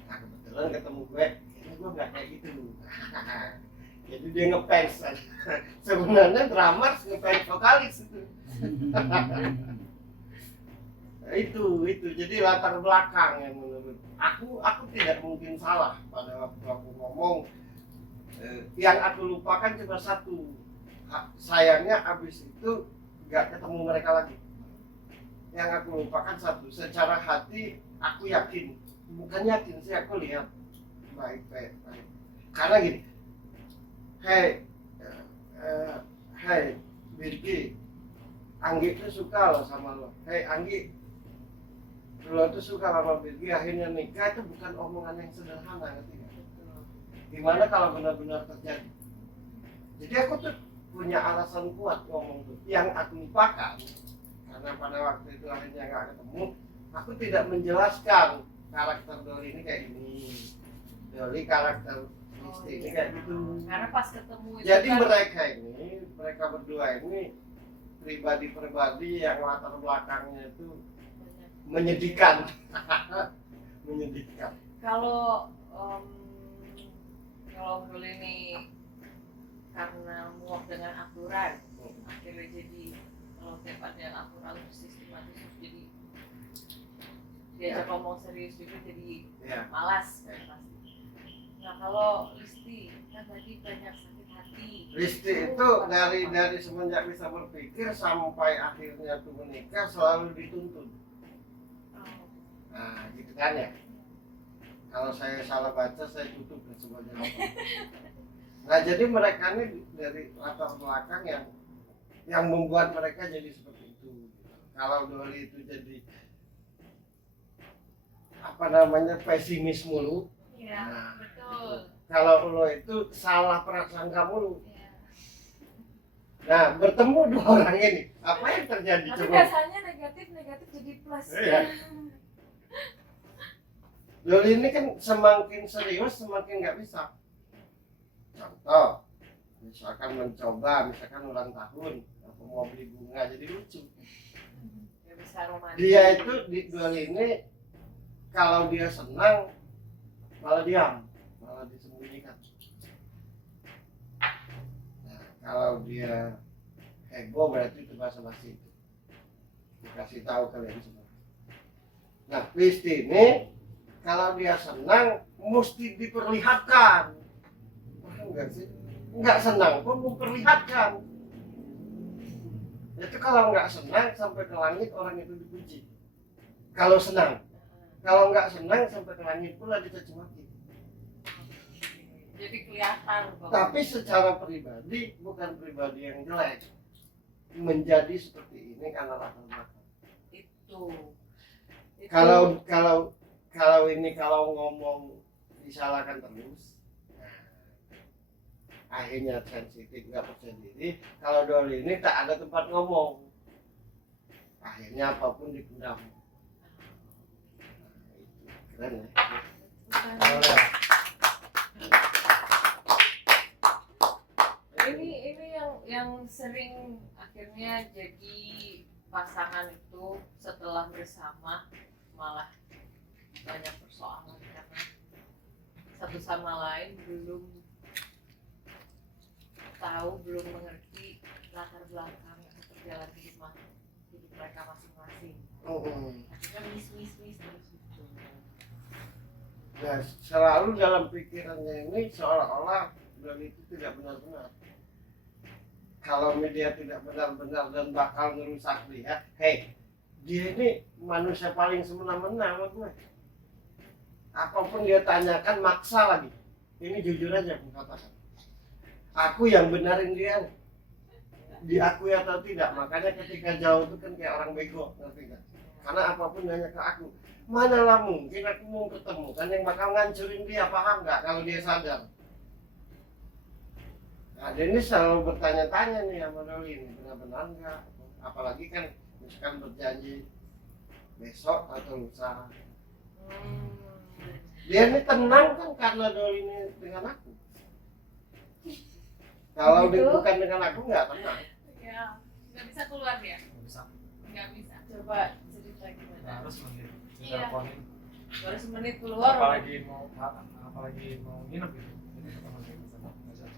Nah kebetulan ketemu gue, ini gue nggak kayak gitu. Jadi dia ngefans. Sebenarnya drummer ngefans vokalis itu. itu jadi latar belakang yang menurut aku tidak mungkin salah pada waktu aku ngomong. Yang aku lupakan cuma satu. Sayangnya abis itu nggak ketemu mereka lagi. Yang aku lupakan satu, secara hati aku yakin, bukan yakin sih, aku lihat baik. Karena gini, hey Birgi, Anggi tuh suka loh sama lo. Hey Anggi, lo tuh suka sama Birgi, akhirnya nikah, itu bukan omongan yang sederhana, ngerti nggak? Gimana kalau benar-benar terjadi? Jadi aku tuh punya alasan kuat ngomong tuh. Yang aku lupakan, karena pada waktu itu akhirnya nggak ketemu, aku tidak menjelaskan karakter Doli ini kayak gini, Doli karakter Listi ini kayak gitu. Karena pas ketemu itu Jadi kan mereka berdua ini pribadi-pribadi yang latar belakangnya itu banyak. menyedihkan. Menyedihkan. Kalau kalau dulu ini karena muak dengan aturan, akhirnya jadi kalau tiap ada yang aturan terus sistematis terus jadi diajak ngomong serius juga jadi Ya. malas kan pasti. Nah kalau Listi kan tadi banyak sakit hati. Listi itu dari semenjak bisa berpikir sampai akhirnya tuh menikah selalu dituntun. Oh, Nah, gitu kan ya. Kalau saya salah baca saya tutup dan sebagainya. Nah, jadi mereka ini dari latar belakang yang membuat mereka jadi seperti itu. Kalau Doli itu jadi apa namanya pesimis mulu. Iya, Nah, betul. kalau lo itu salah prasangka mulu. Iya. Nah, bertemu dua orang ini, apa yang terjadi tapi coba? biasanya negatif jadi plus. Iya. Doli ini kan semakin serius semakin nggak bisa. Contoh, misalkan misalkan ulang tahun, aku mau beli bunga jadi lucu. Ya bisa romantis. Dia itu di Doli ini kalau dia senang malah diam, malah disembunyikan. Nah, kalau dia heboh berarti itu basa-basi itu. Dikasih tahu kalian semua. Nah, Listi ini kalau dia senang mesti diperlihatkan. Enggak sih? Enggak senang pun memperlihatkan. Itu kalau enggak senang sampai ke langit orang itu dipuji. Kalau senang. Kalau enggak senang sampai ke langit pula dicaci maki. Jadi kelihatan bahwa Tapi secara pribadi bukan pribadi yang jelek. Menjadi seperti ini karena latar belakang. itu Kalau ngomong disalahkan terus, akhirnya sensitif nggak percaya diri. Kalau Doli ini tak ada tempat ngomong, akhirnya apapun dipendam. Nah, itu keren ya. bukan- ini yang sering akhirnya jadi pasangan itu setelah bersama malah banyak persoalan karena satu sama lain belum tahu, belum mengerti latar belakang atau perjalanan hidup mereka masing-masing. Akhirnya miss terus gitu. Nah, selalu dalam pikirannya ini seolah-olah Doli itu tidak benar-benar. Kalau media tidak benar-benar dan bakal ngerusak dia, dia ini manusia paling semena-mena sama gue. Apapun dia tanyakan maksa lagi. Ini jujur aja aku katakan. Aku yang benarin dia. Diakui atau tidak. Makanya ketika jauh itu kan kayak orang bego, ngerti gak? Karena apapun nanya ke aku. Manalah mungkin aku mau ketemu. Kan yang bakal ngancurin dia, paham gak kalau dia sadar? Nah, dia ini selalu bertanya-tanya nih sama Doli ini, benar-benar enggak? Apalagi kan misalkan berjanji besok atau lusa. Dia ini tenang kan karena Doli ini dengan aku. Kalau dia Gitu? bukan dengan aku nggak tenang. Ya, nggak bisa keluar dia. Nggak bisa. Nggak bisa. Coba cerita gimana? Harus menit. Iya. Teleponin. Baru semenit keluar Apalagi mau nginep gitu. Jadi ketemu dia sama pacar.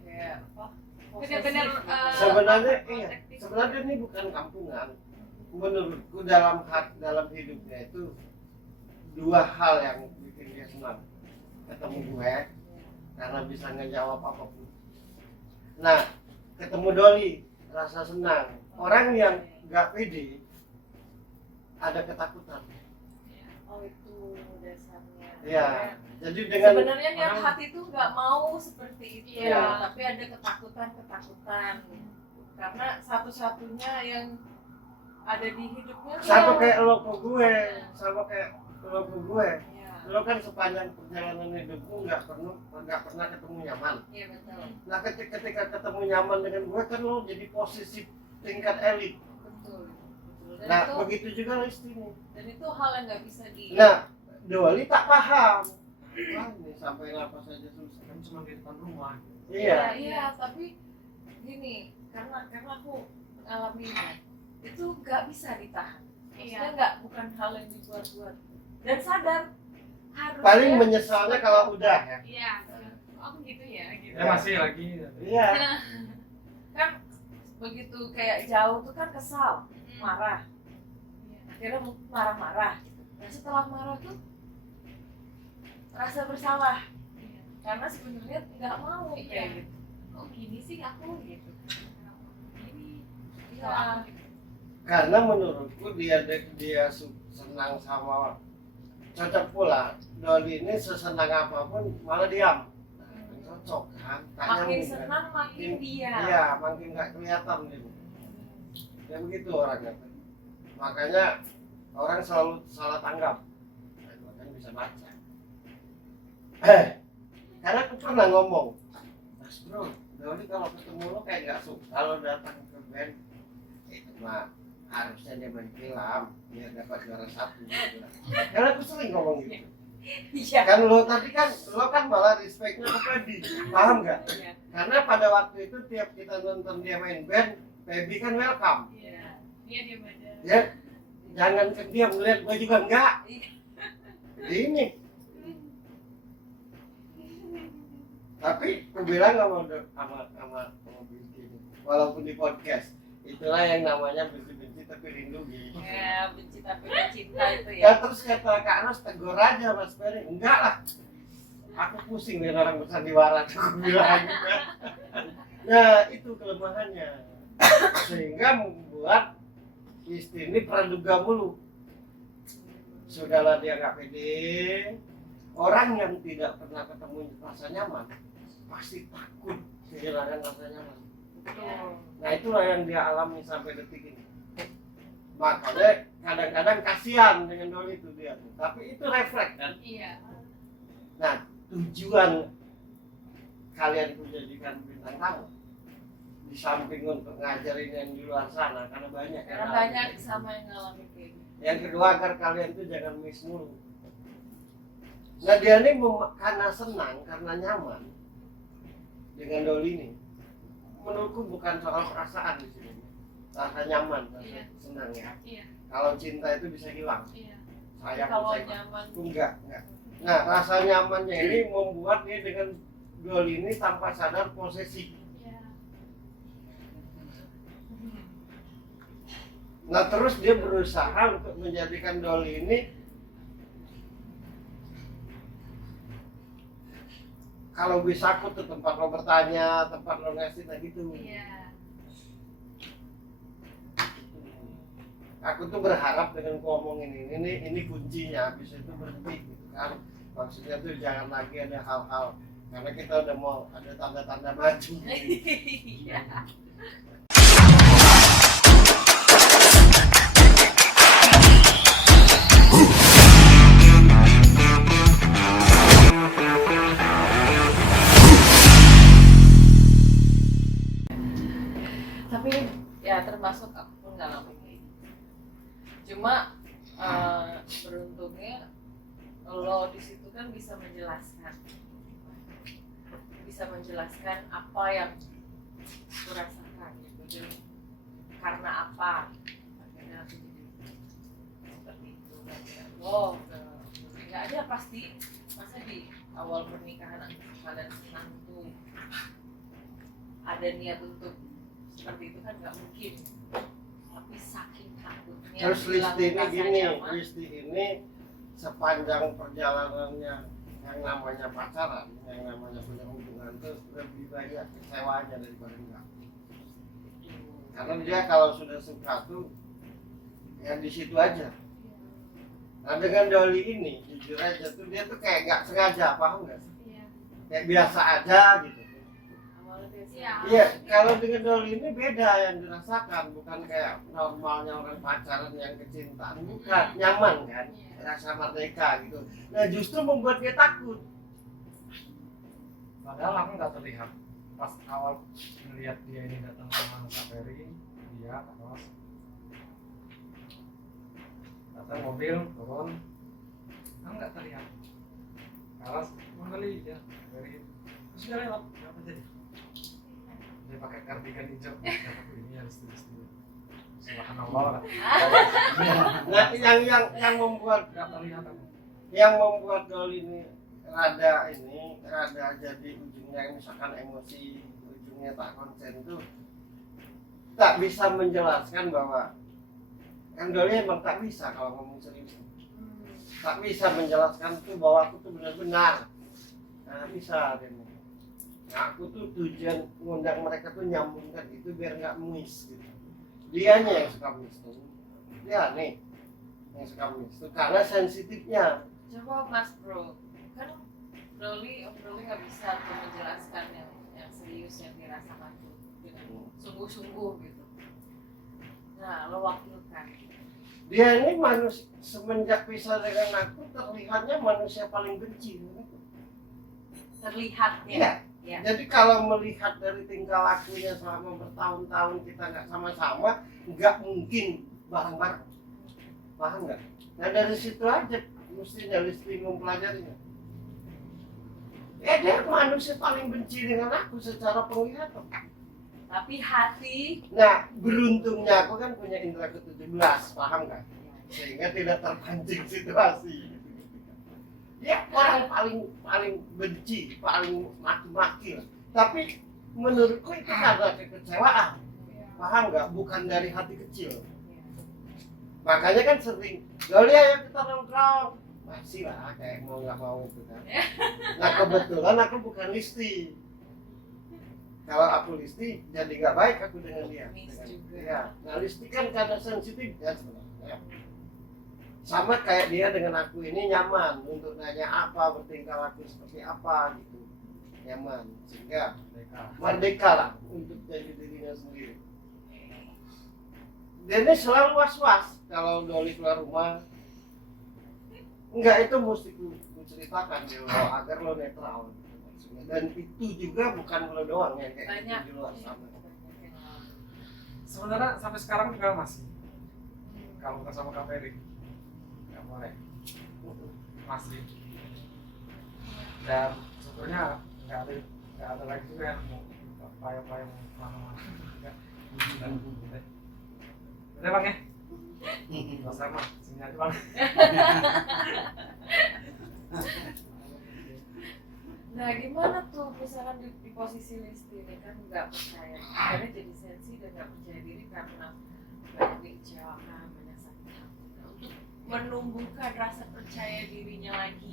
kayak apa? Bener-bener posesif gitu. Sebenarnya protektif. sebenarnya ini bukan kampungan. Menurutku dalam hidupnya itu dua hal yang bikin dia senang. Ketemu gue karena bisa ngejawab apapun. Nah, ketemu Doli rasa senang. Orang yang nggak pede ada ketakutan. Oh itu dasarnya. Iya. Jadi dengan Sebenarnya niat orang- hati tuh nggak mau seperti itu, Iya. tapi ada ketakutan karena satu-satunya yang ada di hidupnya sama dia. kayak lo ke gue, sama kayak lo ke gue. Iya, Lo kan sepanjang perjalanan hidupmu nggak pernah ketemu nyaman. iya betul, Nah ketika ketemu nyaman dengan gue kan lo jadi posisi tingkat elit. betul Dan Nah, itu begitu juga Lesti nih. dan itu hal yang nggak bisa di Nah, Doli tak paham. Wah, ini sampai apa saja susah. Kan cuma di depan rumah. Iya. iya, tapi gini, karena aku mengalaminya itu nggak bisa ditahan. Maksudnya Iya. nggak, bukan hal yang dibuat-buat. Dan sadar harusnya Paling menyesalnya kalau udah ya. Iya. Aku gitu ya, gitu. Ya masih lagi. Iya. kan begitu kayak jauh tuh kan kesal, marah, Iya. akhirnya marah-marah. Nah setelah marah tuh rasa bersalah Iya. karena sebenarnya nggak mau Iya. kayak gitu. Oh gini sih aku gitu. Gini. Iya. Karena menurutku dia senang sama cocok pula. Doli ini sesenang apapun malah diam. Nah, cocok kan? Tak Makin nyambung, kan? senang makin diam. Iya, makin nggak kelihatan gitu. Ya begitu orangnya. Makanya orang selalu salah tanggap. Nah, kan bisa baca. Karena aku pernah ngomong, Mas Bro, Doli kalau ketemu lo kayak nggak suka kalau datang ke band. Itu mah harusnya dia main film biar dapat juara 1 gitu. Karena aku sering ngomong gitu. Iya. Kan lo kan malah respectnya ke Feby, paham nggak? Iya. Karena pada waktu itu tiap kita nonton dia main band, Feby kan welcome. Iya. Dia diam aja. Ya, jangan ke dia melihat gue juga enggak. Ini. Tapi aku bilang sama Bilky, walaupun di podcast, itulah yang namanya benci-benci tapi rindu gitu. Ya, benci tapi cinta itu Ya ya. terus kata Kak Ros, tegur aja Mas Ferry. Enggak lah. Aku pusing dengan orang bersandiwara, aku bilang gitu. Nah itu kelemahannya. Sehingga membuat istri ini praduga mulu. Sudahlah dia nggak pede. Orang yang tidak pernah ketemu rasa nyaman pasti takut kehilangan rasa nyaman. Nah itulah yang dia alami sampai detik ini. Makanya kadang-kadang kasihan dengan Doli itu dia. Tapi itu refleks kan. Iya. Nah tujuan kalian menjadikan bintang tamu di samping untuk ngajarin yang di luar sana karena banyak. Karena yang banyak ngalamin. sama yang ngalamin kayak gitu. Yang kedua agar kalian tuh jangan miss mulu. Nah dia ini karena senang, karena nyaman dengan Doli ini. Menurutku bukan soal perasaan di sini. Rasa nyaman, rasa Iya. senang ya. Iya. Kalau cinta itu bisa hilang. Iya. Sayang Kalau sayang. nyaman Itu enggak. Nah rasa nyamannya ini membuat dia dengan Doli ini tanpa sadar posesif. Iya. Nah terus dia berusaha untuk menjadikan Doli ini kalau bisa aku tuh tempat lo bertanya, tempat lo ngasih nah gitu. Iya. Aku tuh berharap dengan ngomongin ini kuncinya, habis itu berhenti gitu kan. Maksudnya tuh jangan lagi ada hal-hal karena kita udah mau ada tanda-tanda maju. Iya. Tapi ya termasuk aku pun ngalamin kayak gitu. Cuma beruntungnya lo di situ kan bisa menjelaskan apa yang aku rasakan gitu. Dan karena apa akhirnya aku jadi seperti itu. Lo nggak ada pasti masa di awal pernikahan kalian senang tuh ada niat untuk seperti itu kan nggak mungkin. Tapi saking takutnya Terus hilang Listi ini rasa gini, nyaman. Listi ini sepanjang perjalanannya yang namanya pacaran, yang namanya punya hubungan tuh lebih banyak kecewanya daripada enggak. Karena dia kalau sudah suka tuh ya di situ aja. Nah dengan Doli ini jujur aja tuh dia tuh kayak nggak sengaja, paham nggak? Iya. Kayak biasa aja gitu. Awalnya biasa. Iya. Iya, kalau dengan Doli ini beda yang dirasakan, bukan kayak normalnya orang pacaran yang kecintaan, bukan nyaman kan, Iya. rasa merdeka gitu. Nah justru membuat dia takut. Padahal aku nggak terlihat pas awal melihat dia ini datang sama Kak Ferry, dia terus datang mobil turun kan nggak terlihat kalau membeli ya dari terus dia lewat apa jadi dia pakai kardigan hijau ini harus tulis subhanallah Nah, yang membuat nggak terlihat apa Dol ini rada jadi ujungnya misalkan emosi, ujungnya tak konsen itu tak bisa menjelaskan bahwa kan Doli emang tak bisa kalau ngomong serius, tak bisa menjelaskan itu bahwa aku tuh benar-benar nah bisa demo. Nah, aku tuh tujuan ngundang mereka tuh nyambungkan itu biar nggak miss gitu. Dianya yang suka miss tuh, dia nih yang suka miss tuh karena sensitifnya. Coba Mas Bro, kan Doli nggak bisa tuh menjelaskan yang serius yang dirasakan tuh dengan sungguh-sungguh gitu. Nah, lo wakilkan. Dia ini manusia semenjak pisah dengan aku terlihatnya manusia paling benci. Terlihatnya. Iya. Ya. Jadi kalau melihat dari tingkah lakunya selama bertahun-tahun kita nggak sama-sama, nggak mungkin bareng-bareng. Paham nggak? Nah dari situ aja mestinya Listi mempelajarinya. Dia manusia paling benci dengan aku secara penglihatan. Tapi hati. Nah beruntungnya aku kan punya indera ke-17, paham nggak? Sehingga tidak terpancing situasi. Dia orang paling benci, paling maki-maki lah. Tapi menurutku itu karena kekecewaan, paham nggak? Bukan dari hati kecil. Makanya kan sering, Doli ayo kita nongkrong, masih lah kayak mau nggak mau gitu kan. Nah kebetulan aku bukan Listi. Kalau aku Listi jadi nggak baik aku dengan dia. Ya. Nah Listi kan karena sensitif ya sebenarnya. Sama kayak dia dengan aku ini nyaman untuk nanya apa, bertingkah laku seperti apa gitu, nyaman sehingga merdeka lah untuk jadi dirinya sendiri. Dia ini selalu was-was kalau Doli keluar rumah. Enggak, itu mesti ku ceritakan dia agar lo netral. Dan itu juga bukan lo doang yang kayak gitu di luar sana. sebenarnya sampai sekarang juga masih kalau bukan sama KPRI nggak boleh masih dan sebetulnya nggak ada lagi juga yang mau upaya-upaya mana-mana dan udah bang ya nggak sama sini aja bang. Nah gimana tuh misalkan di posisi Listi ini kan nggak percaya, akhirnya jadi sensi dan nggak percaya diri karena banyak kecelakaan, banyak sakit hati. Nah, untuk menumbuhkan rasa percaya dirinya lagi,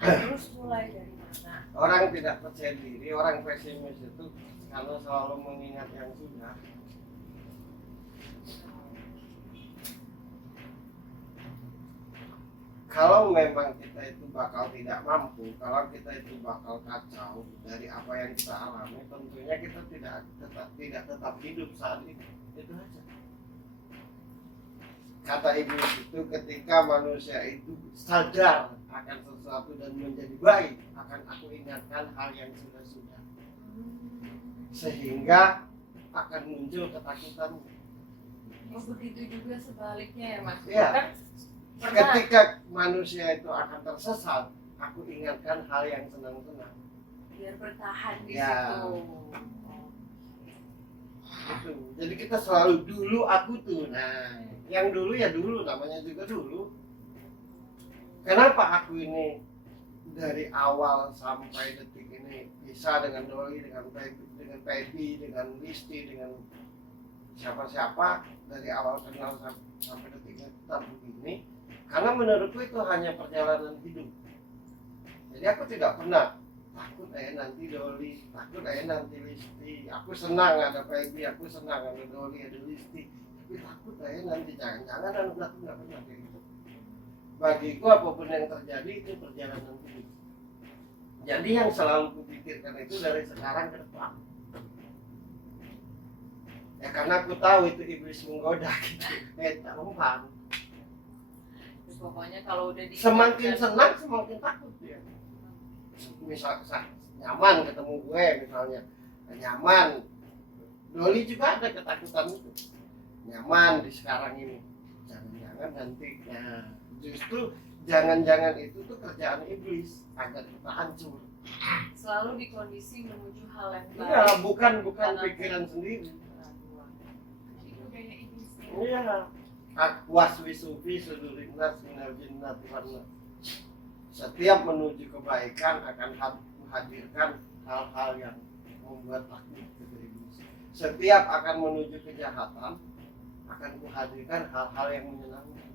terus mulai dari mana? Orang tidak percaya diri, orang pesimis itu kalau selalu mengingat yang sudah. Kalau memang kita itu bakal tidak mampu, kalau kita itu bakal kacau dari apa yang kita alami, tentunya kita tidak tetap hidup saat ini. Itu aja. Kata Iblis itu ketika manusia itu sadar akan sesuatu dan menjadi baik, akan aku ingatkan hal yang sudah-sudah. Sehingga akan muncul ketakutan. Oh begitu juga sebaliknya ya Mas? Iya. Kan Ketika manusia itu akan tersesat, aku ingatkan hal yang senang-senang. biar bertahan di Ya. situ. Itu. Jadi kita selalu dulu aku tuh. Nah, yang dulu ya dulu, namanya juga dulu. Kenapa aku ini dari awal sampai detik ini bisa dengan Doli, dengan Pepi, dengan Listi, dengan siapa-siapa dari awal kenal sampai detik ini tetap begini. Karena menurutku itu hanya perjalanan hidup. Jadi aku tidak pernah takut nanti Doli, takut nanti Listi. Aku senang ada Pepi, aku senang ada Doli, ada Listi. Tapi takut nanti jangan-jangan dan aku nggak pernah kayak gitu. Bagiku apapun yang terjadi itu perjalanan hidup. Jadi yang selalu kupikirkan itu dari sekarang ke depan. Ya karena aku tahu itu iblis menggoda gitu. Umpan. Pokoknya kalau udah Semakin senang semakin takut dia. Misal nyaman ketemu gue misalnya, nyaman. Doli juga ada ketakutan itu. Nyaman di sekarang ini. Jangan jangan nanti. Nah, justru jangan-jangan itu tuh kerjaan iblis agar kita hancur. Selalu di kondisi menuju hal yang baik. Iya, bukan Karena pikiran sendiri. keraguan. Itu gaya iblisnya. Iya. Waswisu fi sudurin nas minal jinnati wan nas. Setiap menuju kebaikan akan menghadirkan hal-hal yang membuat takut kepada iblis. Setiap akan menuju kejahatan akan menghadirkan hal-hal yang menyenangkan.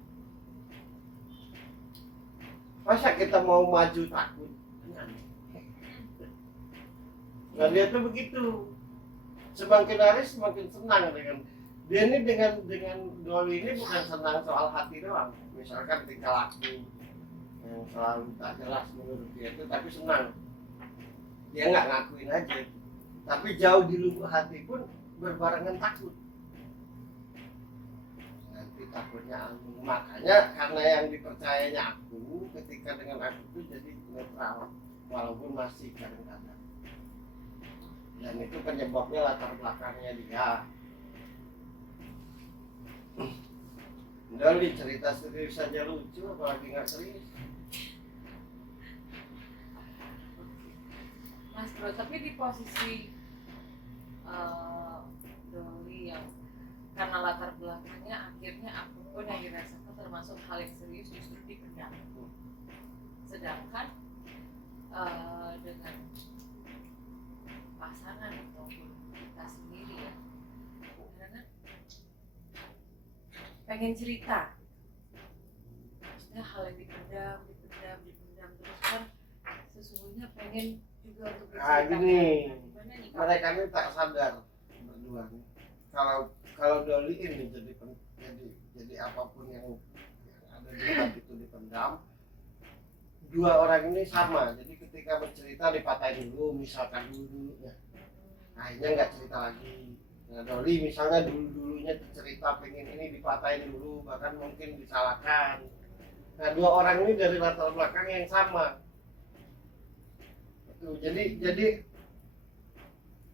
Masa kita mau maju takut? Nah dia tuh begitu. Semakin hari semakin senang dengan dia ini dengan Dolly ini bukan senang soal hati doang. Misalkan tingkah laku yang selalu tak jelas menurut dia itu, tapi senang. Dia nggak ngakuin aja. Tapi jauh di lubuk hati pun berbarengan takut. Nanti takutnya aku. Makanya karena yang dipercayanya aku, ketika dengan aku itu jadi netral, walaupun masih kadang-kadang. Dan itu penyebabnya latar belakangnya dia. Dolly cerita serius saja lucu, apalagi nggak serius. Mas Bro, tapi di posisi Dolly yang karena latar belakangnya akhirnya apapun yang dirasakan termasuk hal yang serius justru dipendam. Sedangkan dengan pasangan ataupun kita sendiri ya, karena pengen cerita, maksudnya hal yang dipendam terus kan sesungguhnya pengen juga untuk diceritakan. Gini, Gimana nih, Kak? mereka ini tak sadar berdua nih. Kalau Dolly ini jadi apapun yang ada di hati itu dipendam. Dua orang ini sama, jadi ketika bercerita dipatahin dulu, misalkan dulunya, akhirnya nggak cerita lagi. Nah Dolly misalnya dulunya cerita pengen ini dipatahin dulu, bahkan mungkin disalahkan. Nah dua orang ini dari latar belakang yang sama. Tuh, jadi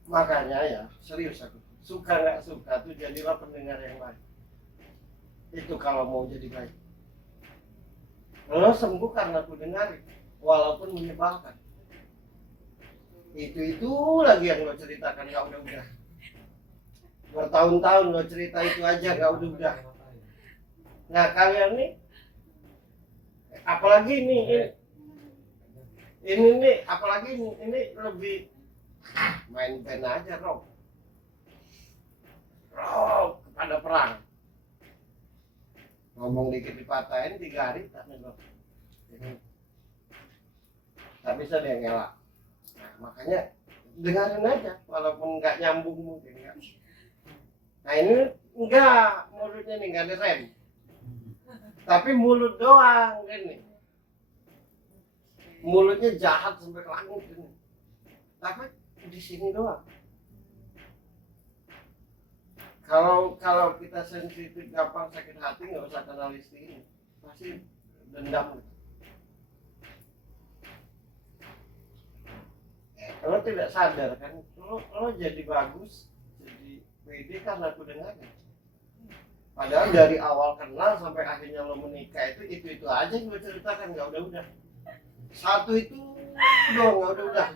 makanya ya serius aku, suka nggak suka tuh jadilah pendengar yang baik. Itu kalau mau jadi baik. Lo sembuh karena ku dengarin, walaupun menyebalkan. Itu lagi yang lo ceritakan nggak udah. Bertahun-tahun lo cerita itu aja nggak udah. Nah kalian nih, apalagi ini nih, apalagi ini lebih main band aja rock kepada perang. Ngomong dikit dipatahin 3 hari tak ngelok. Tak bisa dia ngelak. Nah, makanya dengarin aja walaupun nggak nyambung mungkin kan. Nah ini enggak, mulutnya nih nggak ada rem. Tapi mulut doang gini. Mulutnya jahat sampai ke langit gini. Tapi di sini doang. Kalau kita sensitif gampang sakit hati nggak usah kenal istri ini, pasti dendam. Lo tidak sadar kan, lo jadi bagus, jadi pede karena aku dengarnya. Padahal dari awal kenal sampai akhirnya lo menikah itu aja yang gue ceritakan, nggak udah. Satu itu doang, nggak udah.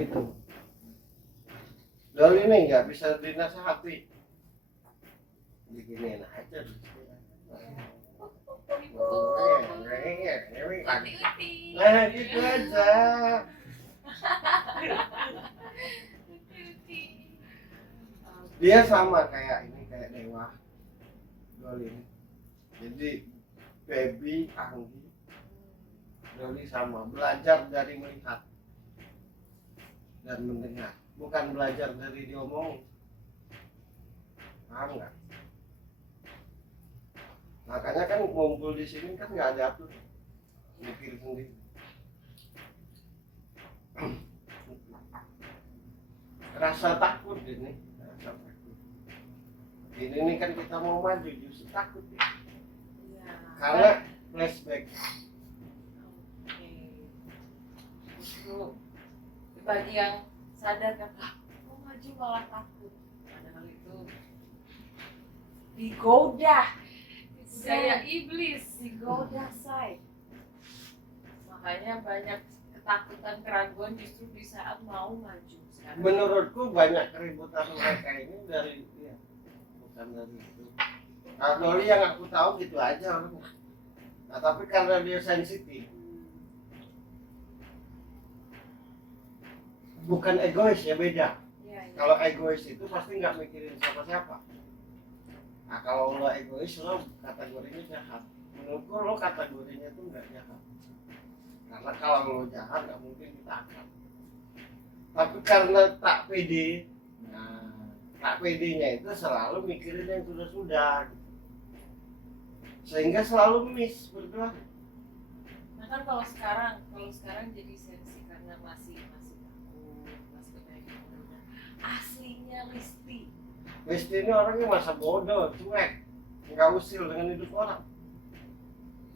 Itu Dolly ini nggak bisa dinasehati, beginiin aja nah gitu aja. Dia sama kayak Dewa Dolly ini. Jadi Baby Anggi Dolly sama, belajar dari melihat dan mendengar, bukan belajar dari diomongin. Paham nggak? Makanya kan ngumpul di sini kan nggak ada atur, mikir sendiri. Rasa takut ini, rasa takut. ini kan kita mau maju justru takut ya. Iya. Karena flashback. Oke. Justru bagi yang sadar kan, mau maju malah takut. Padahal itu digoda, Daya iblis. digoda say. Makanya banyak ketakutan, keraguan justru di saat mau maju. Sekarang. Menurutku banyak keributan mereka ini dari ya, bukan dari itu. Nah, Doli yang aku tahu gitu aja orangnya. Nah, tapi karena dia sensitif, bukan egois ya, beda. Iya, iya. Kalau egois itu pasti nggak mikirin siapa-siapa. Nah, kalau lo egois lo kategorinya jahat. Menurutku lo kategorinya tuh nggak jahat. Karena kalau lo jahat nggak mungkin kita akan. Tapi karena tak pede, nah tak pedenya itu selalu mikirin yang sudah-sudah. Sehingga selalu miss berdua. Nah kan kalau sekarang jadi sensi karena masih takut, masih kebanyakan. Aslinya Listi. Listi ini orangnya masa bodoh, cuek, nggak usil dengan hidup orang.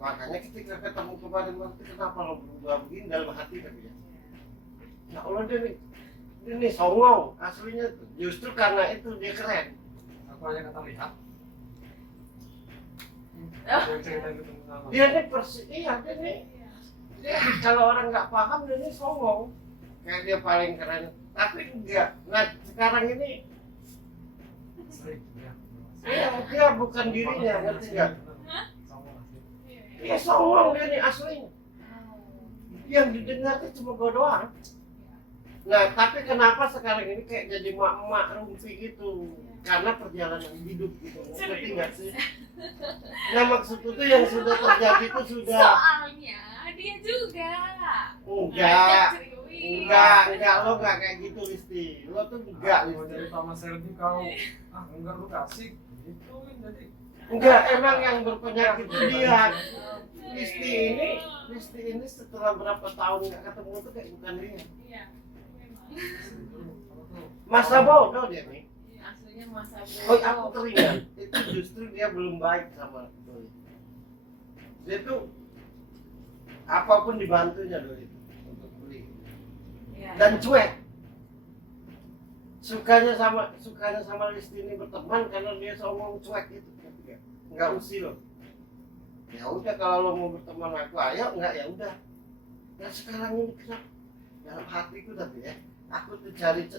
Makanya ketika ketemu kemarin waktu, kenapa lo berubah begini dalam hati kan dia? Ya Allah, dia nih songong aslinya tuh. Justru karena itu dia keren. Aku hanya kata lihat. Oh. Dia ceritain ketemu sama. Dia nih dia kalau orang nggak paham dia nih songong. Kayak dia paling keren. Tapi enggak. Nah sekarang ini Sering, ya. dia bukan dirinya, ngerti nggak? Sama asli. Dia songong dia nih aslinya. Yang didengar itu cuma gue doang. Nah, tapi kenapa sekarang ini kayak jadi mak-mak rumpi gitu? Karena perjalanan hidup gitu. Ngerti nggak sih? Nah, maksudku tuh yang sudah terjadi itu sudah. Soalnya dia juga. Enggak, lo enggak kayak gitu, Listi. Lo tuh enggak, Mau Listi. jadi sama Selby kau, enggak lu kasih, gituin jadi. Enggak, emang yang berpenyakit itu dia. Listi ini setelah berapa tahun nggak ketemu tuh kayak bukan dia. Iya. Masa bodoh dia nih. Aslinya masa Oh, aku teringat. Itu justru dia belum baik sama Doi. Dia tuh apapun dibantunya Doi untuk beli. Iya. Dan cuek. Sukanya sama Listi ini berteman karena dia songong cuek gitu. Nggak usil. Ya udah kalau lo mau berteman aku, ayo enggak ya udah. Nah sekarang ini kenapa? Dalam hatiku tapi ya, aku tuh cari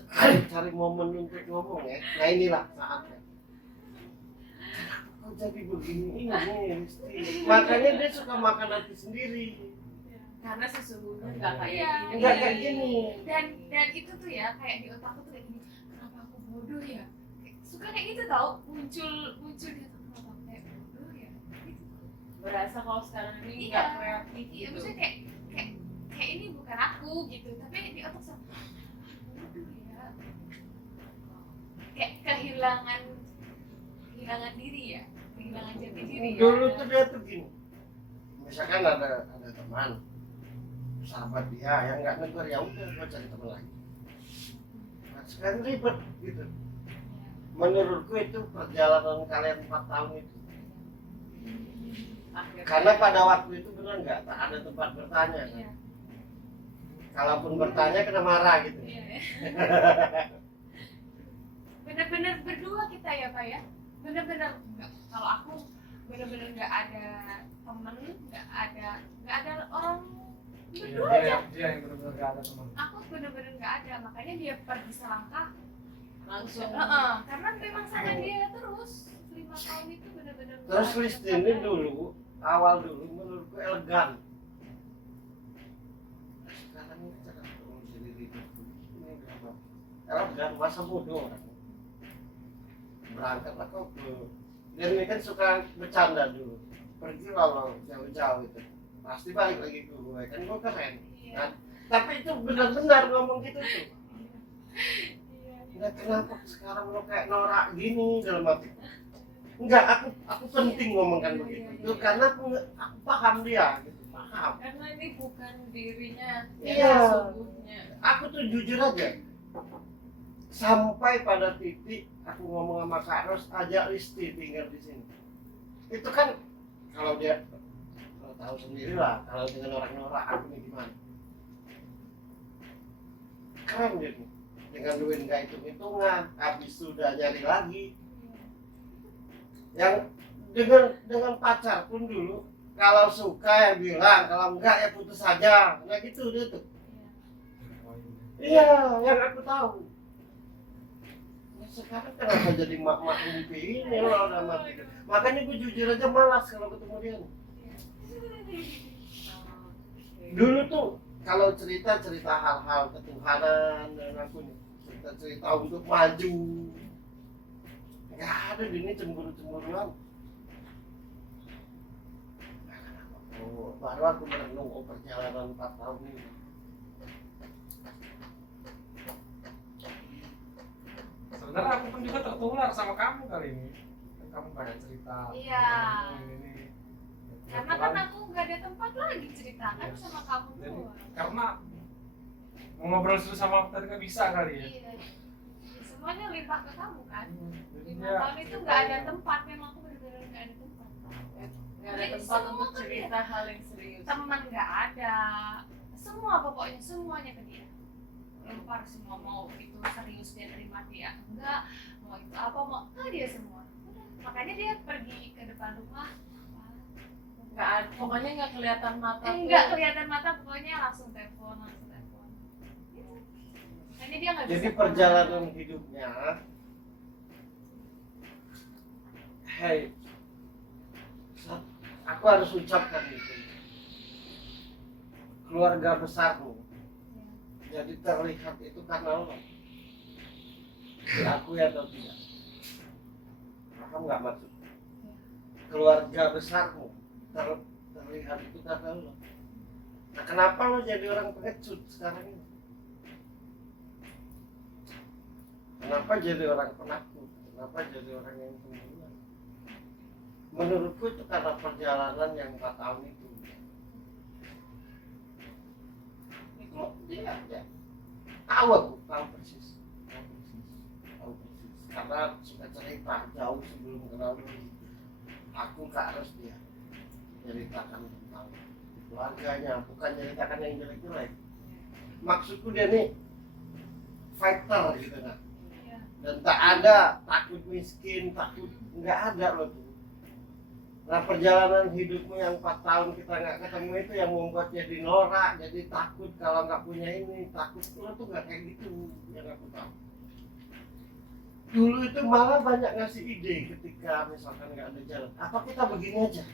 momen untuk ngomong ya. Nah inilah saatnya. Kenapa kau jadi begini Listi? Makanya dia suka makan hati sendiri. Karena sesungguhnya nggak kayak Iya. gini. Enggak kayak gini. Dan itu tuh ya kayak di otakku tuh kayak gini. Kenapa aku bodoh ya? Suka kayak gitu tau, muncul di otak kenapa aku kayak bodoh ya? Gitu. Berasa kalau sekarang ini Iya. nggak kreatif Iya, gitu. maksudnya kayak ini bukan aku gitu, tapi di otak saya bodoh ya. Kayak kehilangan diri ya, kehilangan jati diri ya. Dulu tuh dia tuh gini. Misalkan ada teman, sahabat dia yang nggak negur, ya udah gua cari teman lagi. Nah, sekarang ribet gitu. Menurutku itu perjalanan kalian 4 tahun itu. Akhirnya. Karena pada waktu itu benar nggak tak ada tempat bertanya. Kan? Iya. Kalaupun bertanya kena marah gitu. Iya. Bener-bener berdua kita ya Pak ya. Bener-bener kalau aku bener-bener nggak ada temen, nggak ada orang berdua aja. Dia yang benar-benar gak ada teman. Aku bener-bener nggak ada, makanya dia pergi selangkah. langsung. Karena memang sama dia terus 5 tahun itu bener-bener. nggak Terus ada Listi tempat ini lain. awal dulu menurutku elegan. Sekarang ini kenapa jadi ribet? Ini kenapa? Elegan, masa bodoh orang. Berangkatlah kau ke. Dia ini kan suka bercanda dulu. Pergi kalau jauh-jauh itu. Pasti balik lagi ke gue, kan gue keren. Iya. Kan? Tapi itu benar-benar ngomong gitu tuh. Iya. Nah, kenapa sekarang lo kayak norak gini dalam hati? Enggak, aku penting ngomongkan begitu. Itu karena aku paham dia, gitu. Paham. Karena ini bukan dirinya Iya. yang sesungguhnya. Aku tuh jujur aja. sampai pada titik aku ngomong sama Kak Ros, ajak Listi tinggal di sini. Itu kan kalau dia tahu sendiri lah, kalau dengan orang norak aku nih gimana. Keren dia nih, dengan duit nggak hitung-hitungan, habis sudah nyari lagi. Yang dengan pacar pun dulu, kalau suka ya bilang, kalau enggak ya putus saja. Nah gitu dia tuh. Iya, yang aku tahu. Nah, sekarang kenapa jadi mak-mak mimpi ini loh udah mati. Makanya gue jujur aja malas kalau ketemu dia. Dulu tuh kalau cerita hal-hal ketuhanan dan aku nih, cerita untuk maju. Nggak ada di ini cemburu-cemburuan. Oh, baru aku merenung perjalanan 4 tahun ini. Sebenarnya aku pun juga tertular sama kamu kali ini. Kan kamu banyak cerita. Iya. Ini. Karena kan aku nggak ada tempat lagi cerita kan sama kamu Jadi, doang. karena mau ngobrol dulu sama aku tadi nggak bisa kali ya. Iya. Semuanya limpah ke kamu kan. Jadi 5 dia- tahun itu nggak ada tempat, memang aku benar-benar nggak ada tempat. Nggak ada tempat untuk cerita hal yang serius. Teman nggak ada, semua pokoknya semuanya ke dia. Lempar semua, mau itu serius dia terima dia enggak, mau itu apa mau ke dia semua. Udah, makanya dia pergi ke depan rumah. Nggak ada, pokoknya nggak kelihatan mata. Enggak kelihatan mata, pokoknya langsung telepon. Gitu. Ini dia nggak bisa. Jadi perjalanan hidupnya, hey, aku harus ucapkan itu. Keluarga besarmu, jadi terlihat itu karena Allah. Diakui atau tidak? Paham nggak maksud? Keluarga besarmu terlihat itu karena Allah. Nah, kenapa lo jadi orang pengecut sekarang ini? Kenapa jadi orang penakut? Kenapa jadi orang yang cemburuan? Menurutku itu karena perjalanan yang 4 tahun itu. Itu dia tahu aku, tahu persis. Karena suka cerita jauh sebelum kenal dulu. Aku Kak Ros dia ceritakan tentang keluarganya, bukan ceritakan yang jelek-jelek. Maksudku dia nih fighter gitu kan. Dan tak ada takut miskin, takut nggak ada loh tuh. Nah perjalanan hidupmu yang 4 tahun kita nggak ketemu itu yang membuat jadi norak, jadi takut kalau nggak punya ini, takut lo tuh nggak kayak gitu yang aku tahu. Dulu itu malah banyak ngasih ide ketika misalkan nggak ada jalan, apa kita begini aja?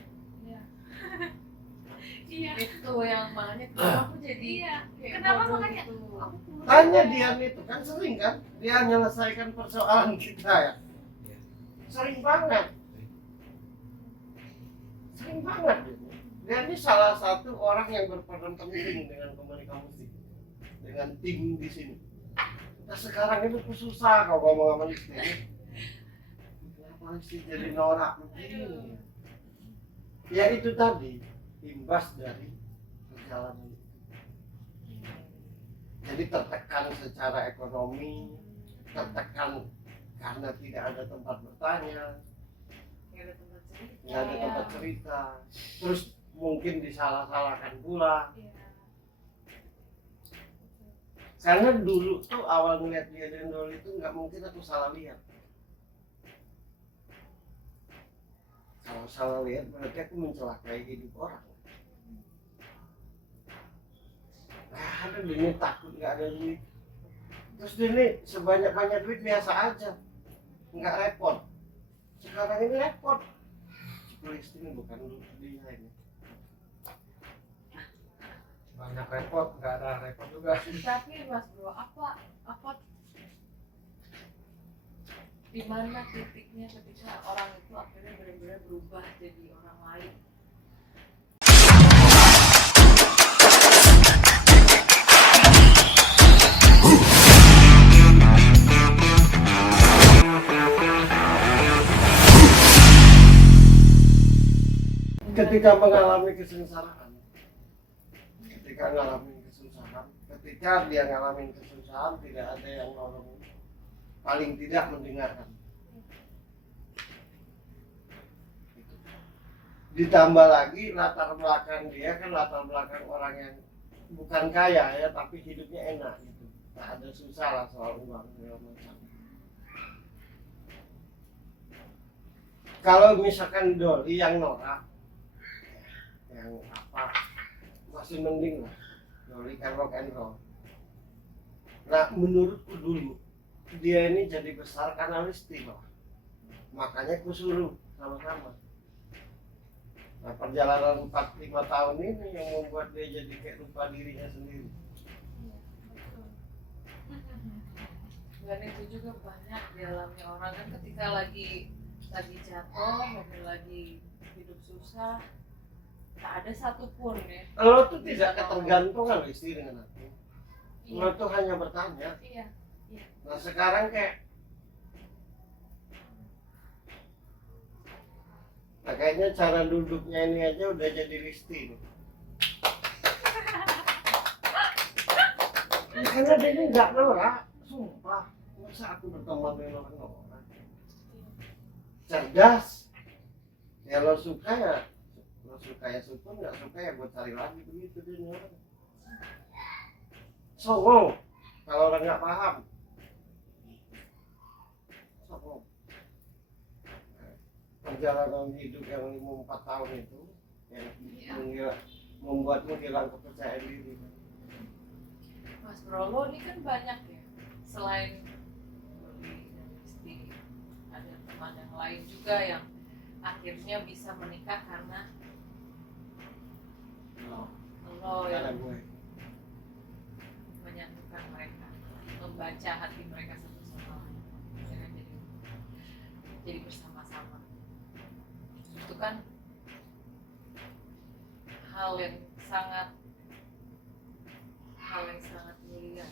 Iya. Itu yang makanya kenapa aku jadi Iya. kayak Kenapa bodoh makanya gitu. aku kurus. Tanya Dian itu kan sering kan, dia menyelesaikan persoalan kita ya, sering banget. Sering banget gitu. Dia ini salah satu orang yang berperan penting dengan komunikasi musik, dengan tim di sini. Nah sekarang itu susah kalau ngomong sama istri. Kenapa sih jadi norak begini? Ya itu tadi imbas dari perjalanan itu. Jadi tertekan secara ekonomi, tertekan karena tidak ada tempat bertanya, Nggak ada tempat cerita. nggak ada tempat cerita, terus mungkin disalah-salahkan pula. Iya. Karena dulu tuh awal ngeliat dia dendol itu nggak mungkin aku salah lihat. Kalau salah lihat berarti aku mencelakai hidup orang. Nggak ada duit, takut nggak ada duit. Terus dia nih sebanyak-banyak duit biasa aja, nggak repot. Sekarang ini repot. Cipulis ini bukan dia ini. Banyak repot, nggak ada repot juga. Tapi Mas Bro, apa di mana titiknya ketika orang itu akhirnya benar-benar berubah jadi orang lain? Ketika mengalami kesengsaraan, ketika ngalamin kesusahan, ketika dia ngalamin kesusahan tidak ada yang nolongin, paling tidak mendengarkan. Ditambah lagi latar belakang dia kan latar belakang orang yang bukan kaya ya, tapi hidupnya enak gitu, tak ada susah lah soal uang segala macam. Kalau misalkan Doli yang norak, yang apa, masih mending lah. Doli kan rock and roll. Nah menurutku dulu dia ini jadi besar karena Listi loh, makanya ku suruh sama-sama. Nah perjalanan 4-5 tahun ini yang membuat dia jadi kayak lupa dirinya sendiri. Iya, betul. Dan itu juga banyak dialami orang kan ketika lagi jatuh, lagi hidup susah, tak ada satupun ya. Lo tuh tidak ketergantungan Listi dengan aku. Iya. Lo tuh hanya bertanya. Iya. Nah sekarang kayak nah, kayaknya cara duduknya ini aja udah jadi Listi nih. Ya, karena dia ini nggak norak, sumpah. Masa aku berteman dengan orang norak? Cerdas. Ya lo suka ya syukur, nggak suka ya buat cari lagi begitu dia nih orang. Songong kalau orang nggak paham. Songong. Perjalanan hidup yang 4 tahun itu yang membuatmu hilang kepercayaan diri. Mas Bro, lo ini kan banyak ya, selain Doli dan Listi, ada teman yang lain juga yang akhirnya bisa menikah karena lo Karena yang gue menyatukan mereka, membaca hati mereka satu sama lain, akhirnya jadi bersama-sama. Itu kan hal yang sangat mulia.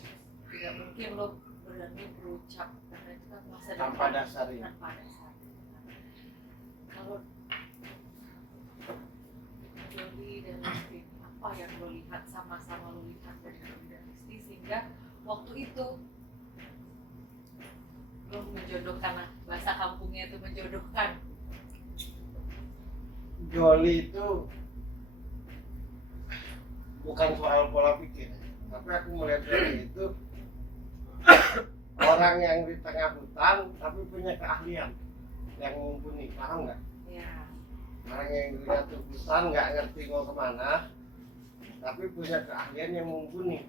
Tidak mungkin lo berani berucap karena itu kan masa tanpa dasarnya. tanpa dasar. Kalau Doli dan Listi, apa yang lo lihat sama-sama lo lihat dari Doli dan Listi sehingga waktu itu lo menjodohkan, bahasa kampungnya itu menjodohkan. Doli itu bukan soal pola pikir, tapi aku melihat Doli itu orang yang di tengah hutan tapi punya keahlian yang mumpuni, paham nggak? Ya. Orang yang di tengah hutan nggak ngerti mau kemana, tapi punya keahlian yang mumpuni.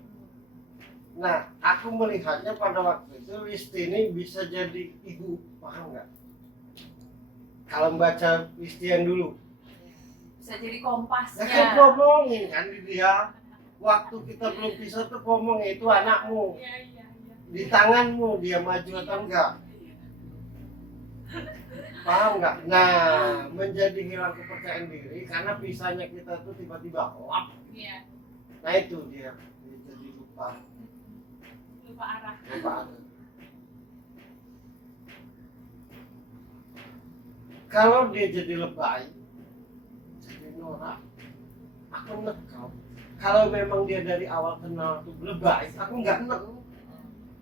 Nah, aku melihatnya pada waktu itu Listi ini bisa jadi ibu, paham nggak? Kalau membaca Listi yang dulu, Bisa jadi kompasnya. ya kan ngomongin kan dia waktu kita belum pisah tuh ngomong itu anakmu Iya. di tanganmu, dia maju atau enggak, paham nggak? Nah menjadi hilang kepercayaan diri karena pisahnya kita tuh tiba-tiba lap. Iya. Nah itu dia jadi lupa Lupa arah. arah. Kalau dia jadi lebay, jadi norak, aku nekau. Kalau memang dia dari awal kenal tuh lebay, aku nggak nek.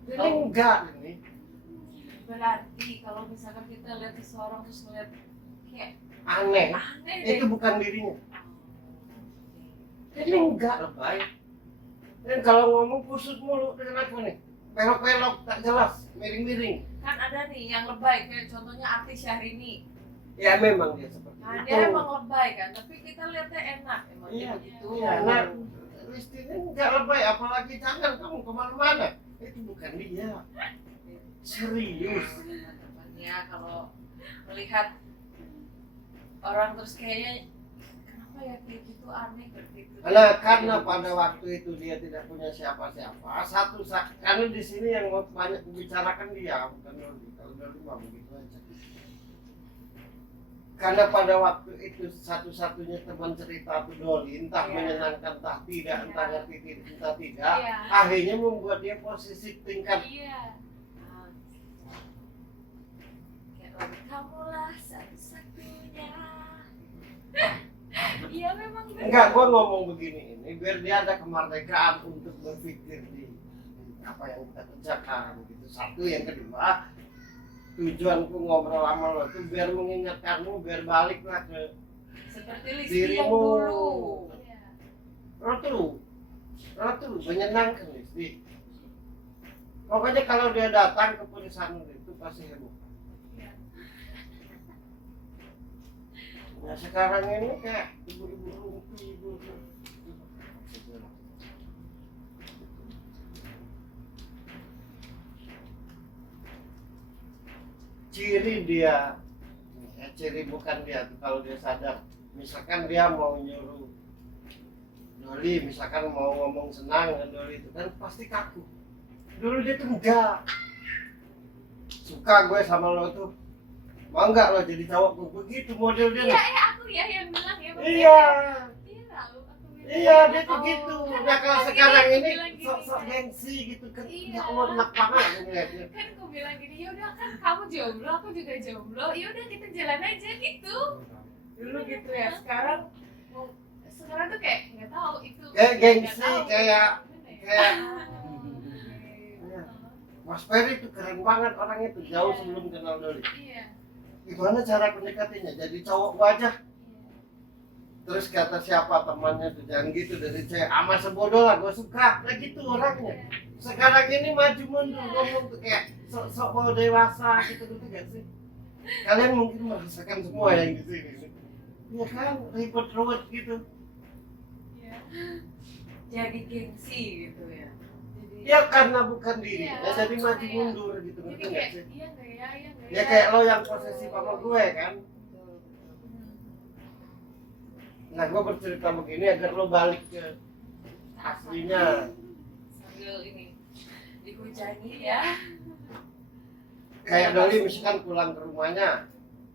Ini enggak ini. Berarti kalau misalkan kita lihat seseorang terus ngeliat kayak Aneh. aneh deh. Itu bukan dirinya. Ini enggak lebay. Dan kalau ngomong kusut mulu, kenapa nih? Pelok-pelok, tak jelas, miring-miring. Kan ada nih yang lebay, kayak contohnya artis Syahrini. Ya memang dia seperti Nah, itu. dia emang lebay kan, tapi kita lihatnya enak, emang Iya. dia begitu. Ya, nah, Listi ini enggak lebay, apalagi jangan kamu kemana-mana. Itu bukan dia. Serius. Teman-temannya kalau melihat orang terus kayaknya kenapa ya kayak gitu aneh begitu. Nah, karena pada waktu itu dia tidak punya siapa-siapa. Karena di sini yang banyak membicarakan dia, bukan Doli. Kalau Doli mah begitu aja. Karena pada waktu itu satu-satunya teman cerita itu Doli, entah Iya. menyenangkan, entah tidak, Iya. entah ngerti, entah tidak. Iya. Akhirnya membuat dia posisi tingkat. Iya. Nah, kayak lagu kamulah satu-satunya. Iya memang benar. Enggak, gua ngomong begini ini biar dia ada kemerdekaan untuk berpikir di apa yang kita kerjakan gitu. Satu, yang kedua, tujuanku ngobrol sama lo tuh biar mengingatkanmu, biar baliklah ke Seperti Listi yang dirimu. dulu. Iya. Lo tuh menyenangkan Listi. Pokoknya kalau dia datang ke perusahaan itu pasti heboh. Iya. Nah sekarang ini kayak ibu-ibu rumpi, ibu. Ciri dia, ciri bukan dia tuh kalau dia sadar. Misalkan dia mau nyuruh Doli, misalkan mau ngomong senang dengan Doli itu kan pasti kaku. Dulu dia tuh enggak. Suka gue sama lo tuh. Mau enggak lo jadi cowok gue begitu model dia. Iya, aku ya yang bilang ya. Bang. Iya. Iya, lalu aku bilang. Iya dia tuh Oh. gitu. Kan Nah kalau aku sekarang bilang ini gini, sok-sok kan. gengsi gitu kan. Iya. Ya Allah enak banget gue ngeliatnya. Kan aku bilang gini, ya udah kan kamu jomblo, aku juga jomblo. Ya udah kita jalan aja gitu. Dulu gitu ya, sekarang Sekarang tuh kayak nggak tahu itu. Kayak gengsi, nggak tahu. kayak Gimana ya? kayak Iya. Mas Ferry tuh keren banget orangnya tuh jauh Iya. sebelum kenal Doli. Iya. Gimana cara pendekatinya? Jadi cowok gua aja. Terus kata siapa temannya tuh jangan gitu dari cewek ama sebodoh lah gua suka. Nah gitu orangnya. Sekarang ini maju mundur ngomong tuh kayak sok-sok mau dewasa gitu gak sih? Kalian mungkin merasakan semua yang di sini. Iya kan ribet ruwet gitu. Iya. Jadi gengsi gitu ya. Jadi Ya karena bukan diri, Iya, ya jadi maju kayak- mundur gitu Jadi ngerti gak kayak sih? iya nggak ya, iya nggak Ya kayak lo yang posesif sama gue kan. betul, betul. Nah gue bercerita begini agar lo balik ke aslinya. Sambil ini dihujani Iya. ya. Kayak Doli misalkan pulang ke rumahnya,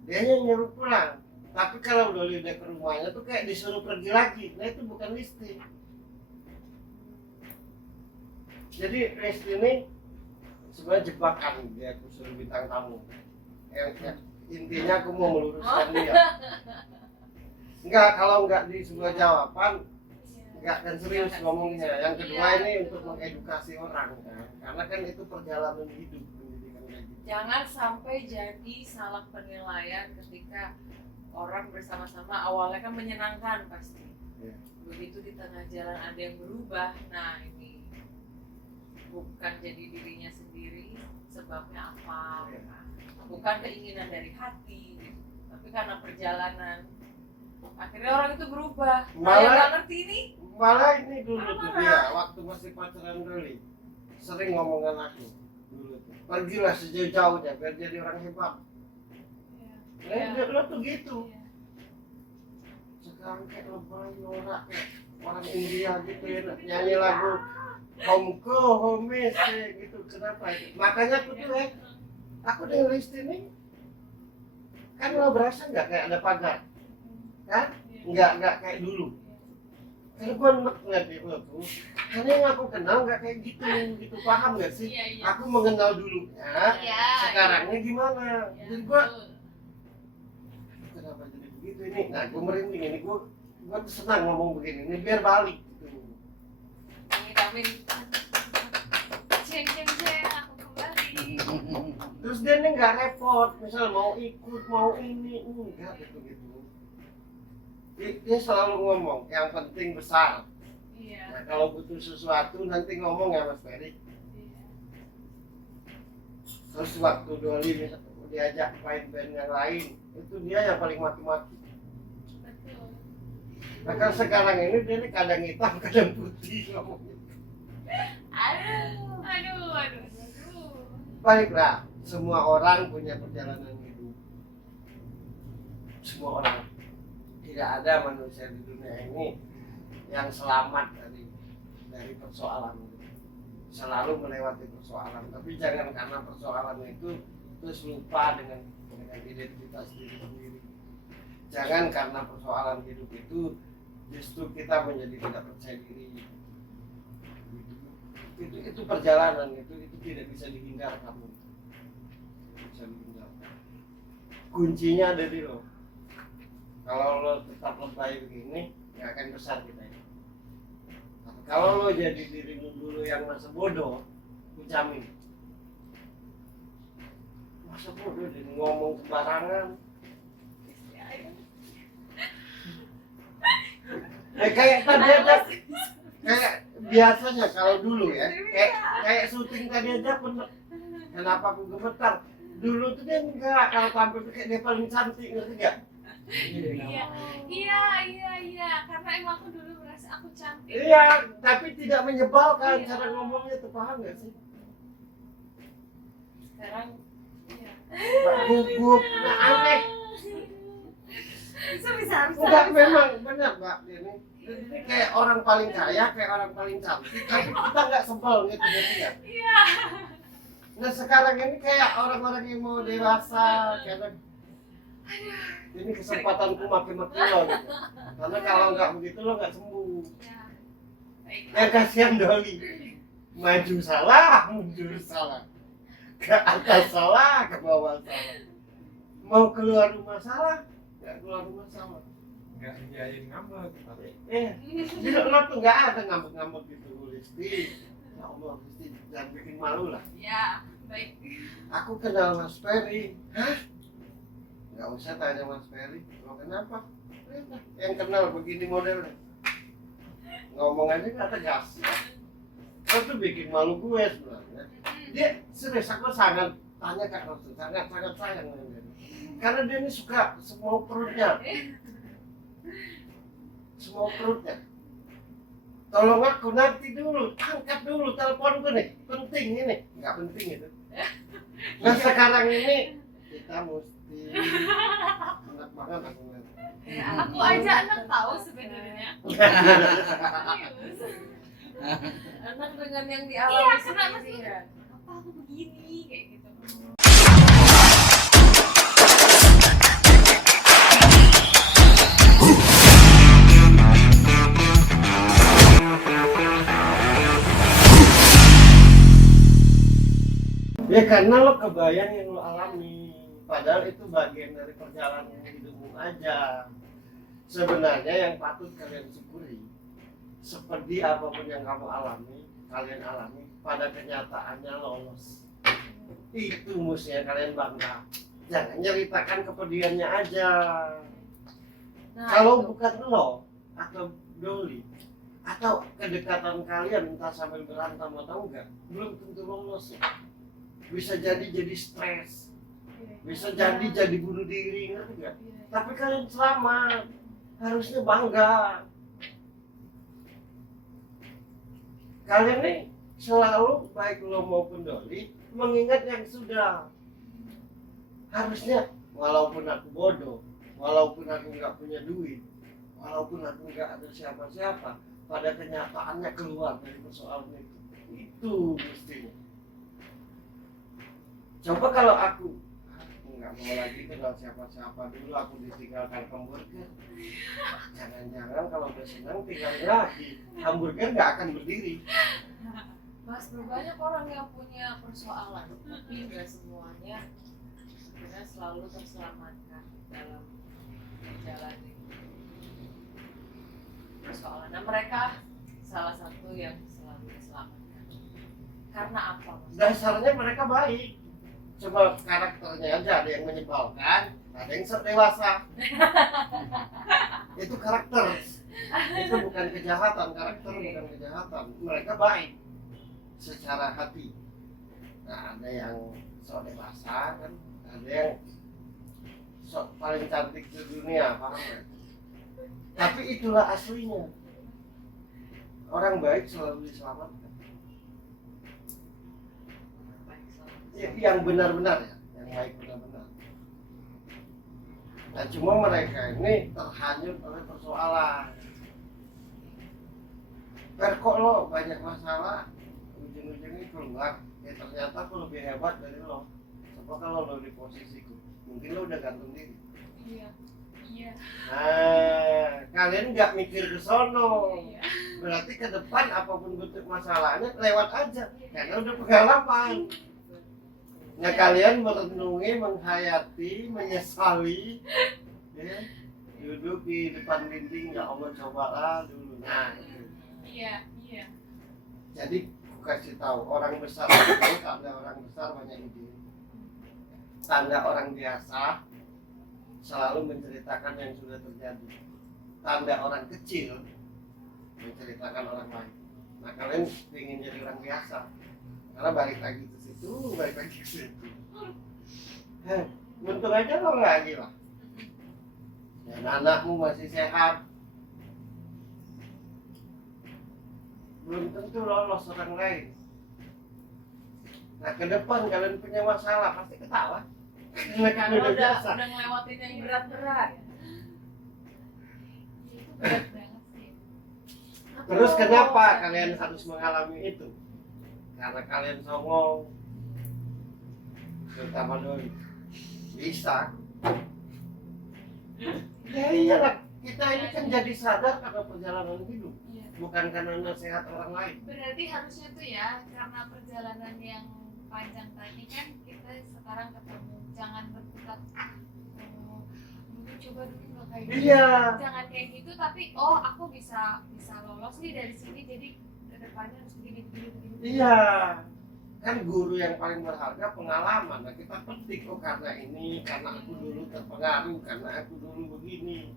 dia yang nyuruh pulang. Tapi kalau Doli udah ke rumahnya tuh kayak disuruh pergi lagi. Nah itu bukan Listi. Jadi Listi ini sebenarnya jebakan dia aku suruh bintang tamu. Yang intinya aku mau meluruskan dia. Enggak, kalau enggak di sebuah jawaban enggak akan serius ngomongnya. Yang kedua ini untuk mengedukasi orang kan. Karena kan itu perjalanan hidup pendidikan kayak gitu. Jangan sampai jadi salah penilaian ketika orang bersama-sama awalnya kan menyenangkan pasti. Iya. Begitu di tengah jalan ada yang berubah, nah ini bukan jadi dirinya sendiri, sebabnya apa? Iya. Nah, bukan keinginan dari hati, gitu. Tapi karena perjalanan akhirnya orang itu berubah. Nah, Malah- yang nggak ngerti ini, Malah ini dulu tuh Marah. dia waktu masih pacaran Doli sering ngomongan aku dulu tuh. Pergilah sejauh-jauhnya biar jadi orang hebat. Iya. Lo tuh gitu. Iya. Sekarang kayak lebay norak kayak orang India gitu ya nyanyi lagu Homko Homes gitu. Kenapa itu? Makanya aku tuh aku dengan Listi ini kan lo berasa nggak kayak ada pagar kan? Nggak kayak dulu. Karena gue enak ngeliat dia lo tuh. Karena yang aku kenal nggak kayak gitu paham nggak sih? Iya, iya. Aku mengenal dulunya, Iya, sekarangnya gimana? iya. Jadi gue Betul. kenapa jadi begitu ini? Nah gue merinding ini gue tuh senang ngomong begini ini biar balik gitu. amin amin. Ceng ceng ceng, aku kembali. Terus dia nih nggak repot, misal mau ikut mau ini enggak gitu. Dia selalu ngomong yang penting besar. Iya. Nah kalau butuh sesuatu nanti ngomong ya Mas Ferry. Iya. Terus waktu Doli misalnya diajak main band yang lain itu dia yang paling mati-mati. Betul. Nah kan sekarang ini dia nih kadang hitam kadang putih ngomongnya. Aduh. Baiklah, semua orang punya perjalanan hidup. Semua orang. Tidak ada manusia di dunia ini yang selamat dari persoalan. Selalu melewati persoalan. Tapi jangan karena persoalan itu terus lupa dengan identitas diri sendiri. Jangan karena persoalan hidup itu justru kita menjadi tidak percaya diri. Itu perjalanan itu tidak bisa dihindarkan. Bisa dihindarkan. Kuncinya ada di lo. Kalau lo tetap lebay begini, nggak akan besar kita ini. Kalau lo jadi dirimu dulu yang masa bodoh, Aku jamin. Masa bodoh dia ngomong sembarangan. Kayak tadi aja, kayak biasanya kalau dulu ya, kayak syuting tadi aja pun kenapa aku gemetar. Dulu tuh dia enggak, kalau tampil tuh kayak dia paling cantik, ngerti gak? Iya, karena emang aku dulu merasa aku cantik. Iya, tapi tidak menyebalkan cara ngomongnya tuh, paham gak sih? Sekarang Gugup, aneh. bisa Enggak, memang benar Mbak ini kayak orang paling kaya, kayak orang paling cantik, tapi kita nggak sebel gitu ya. Iya. Nah sekarang ini kayak orang-orang yang mau dewasa, karena ini kesempatanku maki-maki lo gitu. Karena kalau nggak begitu lo nggak sembuh. Ya. Baik. Yang kasihan Doli, maju salah, mundur salah, ke atas salah, ke bawah salah, mau keluar rumah salah, nggak keluar rumah salah. Nggak diayain ngambek tapi Di lo tuh nggak ada ngambek-ngambek gitu, Listi. Ya Allah, Listi jangan bikin malu lah. Ya, baik. Aku kenal Mas Ferry. Hah? Nggak usah tanya Mas Ferry. Lo kenapa? Yang kenal begini modelnya. Ngomong aja nggak tegas. Lo tuh bikin malu gue sebenarnya. Dia serius, aku sangat tanya Kak Rasul, sangat sayang sama dia. Karena dia ini suka semua perutnya. Semua perutnya. Tolong aku nanti dulu, angkat dulu teleponku nih, penting ini. Nggak penting itu. Nah sekarang ini kita mesti enak banget aku ngeliat. Aku aja anak tahu sebenarnya. Serius. anak dengan yang Iya, dialami karena sendiri kan. Apa aku begini kayak gitu. Ya karena lo kebayang yang lo alami, padahal itu bagian dari perjalanan hidupmu aja. Sebenarnya yang patut kalian syukuri, seperti apapun yang kamu alami, kalian alami, pada kenyataannya lolos. Itu mestinya kalian bangga. Jangan ceritakan kepedihannya aja. Nah, Kalau itu. bukan lo atau Doli atau kedekatan kalian entah sambil berantem atau enggak, belum tentu lolos. Bisa jadi stres, bisa jadi bunuh diri, ngerti nggak? Tapi kalian selamat, harusnya bangga. Kalian nih selalu baik lo maupun Doli mengingat yang sudah. Harusnya walaupun aku bodoh, walaupun aku nggak punya duit, walaupun aku nggak ada siapa-siapa, pada kenyataannya keluar dari persoalan itu. Itu mestinya. Coba kalau aku nggak mau lagi kenal siapa-siapa, dulu aku ditinggalkan hamburger. Jangan-jangan kalau udah senang tinggal lagi, hamburger nggak akan berdiri. Mas, banyak orang yang punya persoalan, tapi nggak semuanya sebenarnya selalu terselamatkan dalam menjalani persoalan. Nah, mereka salah satu yang selalu diselamatkan. Karena apa, Mas? Dasarnya mereka baik. Coba karakternya aja, ada yang menyebalkan, ada yang dewasa. Itu karakter. Itu bukan kejahatan, karakter bukan kejahatan. Mereka baik secara hati. Nah, ada yang sok dewasa kan, ada yang sok paling cantik di dunia, paham nggak? Tapi itulah aslinya. Orang baik selalu diselamatkan. Yang benar-benar ya, yang baik benar-benar. Nah cuma mereka ini terhanyut oleh persoalan. Kok lo banyak masalah, ujung-ujungnya keluar, ya ternyata aku lebih hebat dari lo. Coba kalau lo di posisiku, mungkin lo udah gantung diri. Iya. Nah, kalian nggak mikir ke sono. Iya. Berarti ke depan apapun bentuk masalahnya lewat aja, karena udah pengalaman. Nah kalian merenungi, menghayati, menyesali, ya, duduk di depan dinding, ya Allah cobalah dulu. Nah, itu. Iya. Jadi kasih tahu orang besar itu tanda orang besar banyak ide. Tanda orang biasa selalu menceritakan yang sudah terjadi. Tanda orang kecil menceritakan orang lain. Nah kalian ingin jadi orang biasa, karena balik lagi ke situ, balik lagi ke situ. Bentuk aja lo lagi lah. Dan anakmu masih sehat, belum tentu lolos orang lain. Nah ke depan kalian punya masalah pasti ketawa. Karena Karena udah biasa. udah ngelewatin yang berat-berat. Itu berat banget sih. Terus kenapa kalian harus mengalami itu? Karena kalian songong, terutama doi. Bisa. Ya iyalah, kita ini kan jadi sadar karena perjalanan hidup, Iya. bukan karena nasihat orang lain. Berarti harusnya tuh ya, karena perjalanan yang panjang tadi kan kita sekarang ketemu, jangan berputar dulu coba dulu nggak kayak gitu. Iya. Jangan kayak gitu, tapi oh aku bisa lolos nih dari sini, jadi kedepannya harus begini. Iya. Kan guru yang paling berharga pengalaman. Nah, kita petik oh karena ini, karena aku dulu terpengaruh, karena aku dulu begini.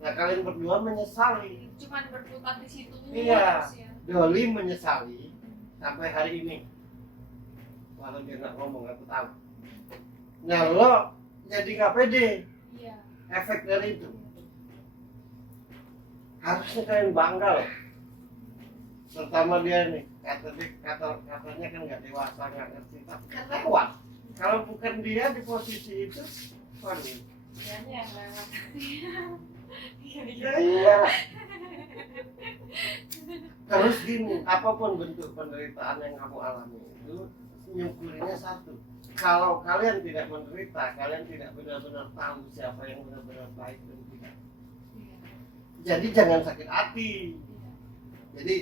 Nah kalian berdua menyesali. Cuman berputar di situ Iya. terus ya. Doli menyesali sampai hari ini. Walau dia nggak ngomong, aku tahu. Nah lo jadi nggak pede. Iya. Efek dari itu. Harusnya kalian bangga loh. Terutama dia nih, katanya kan nggak dewasa, nggak ngerti, tapi kan lewat. Kalau bukan dia di posisi itu, waduh. Dianya yang lewat. Ya iya. Terus gini, apapun bentuk penderitaan yang kamu alami itu, nyukurinya satu. Kalau kalian tidak menderita, kalian tidak benar-benar tahu siapa yang benar-benar baik dan tidak. Iya. Jadi jangan sakit hati. Iya. Jadi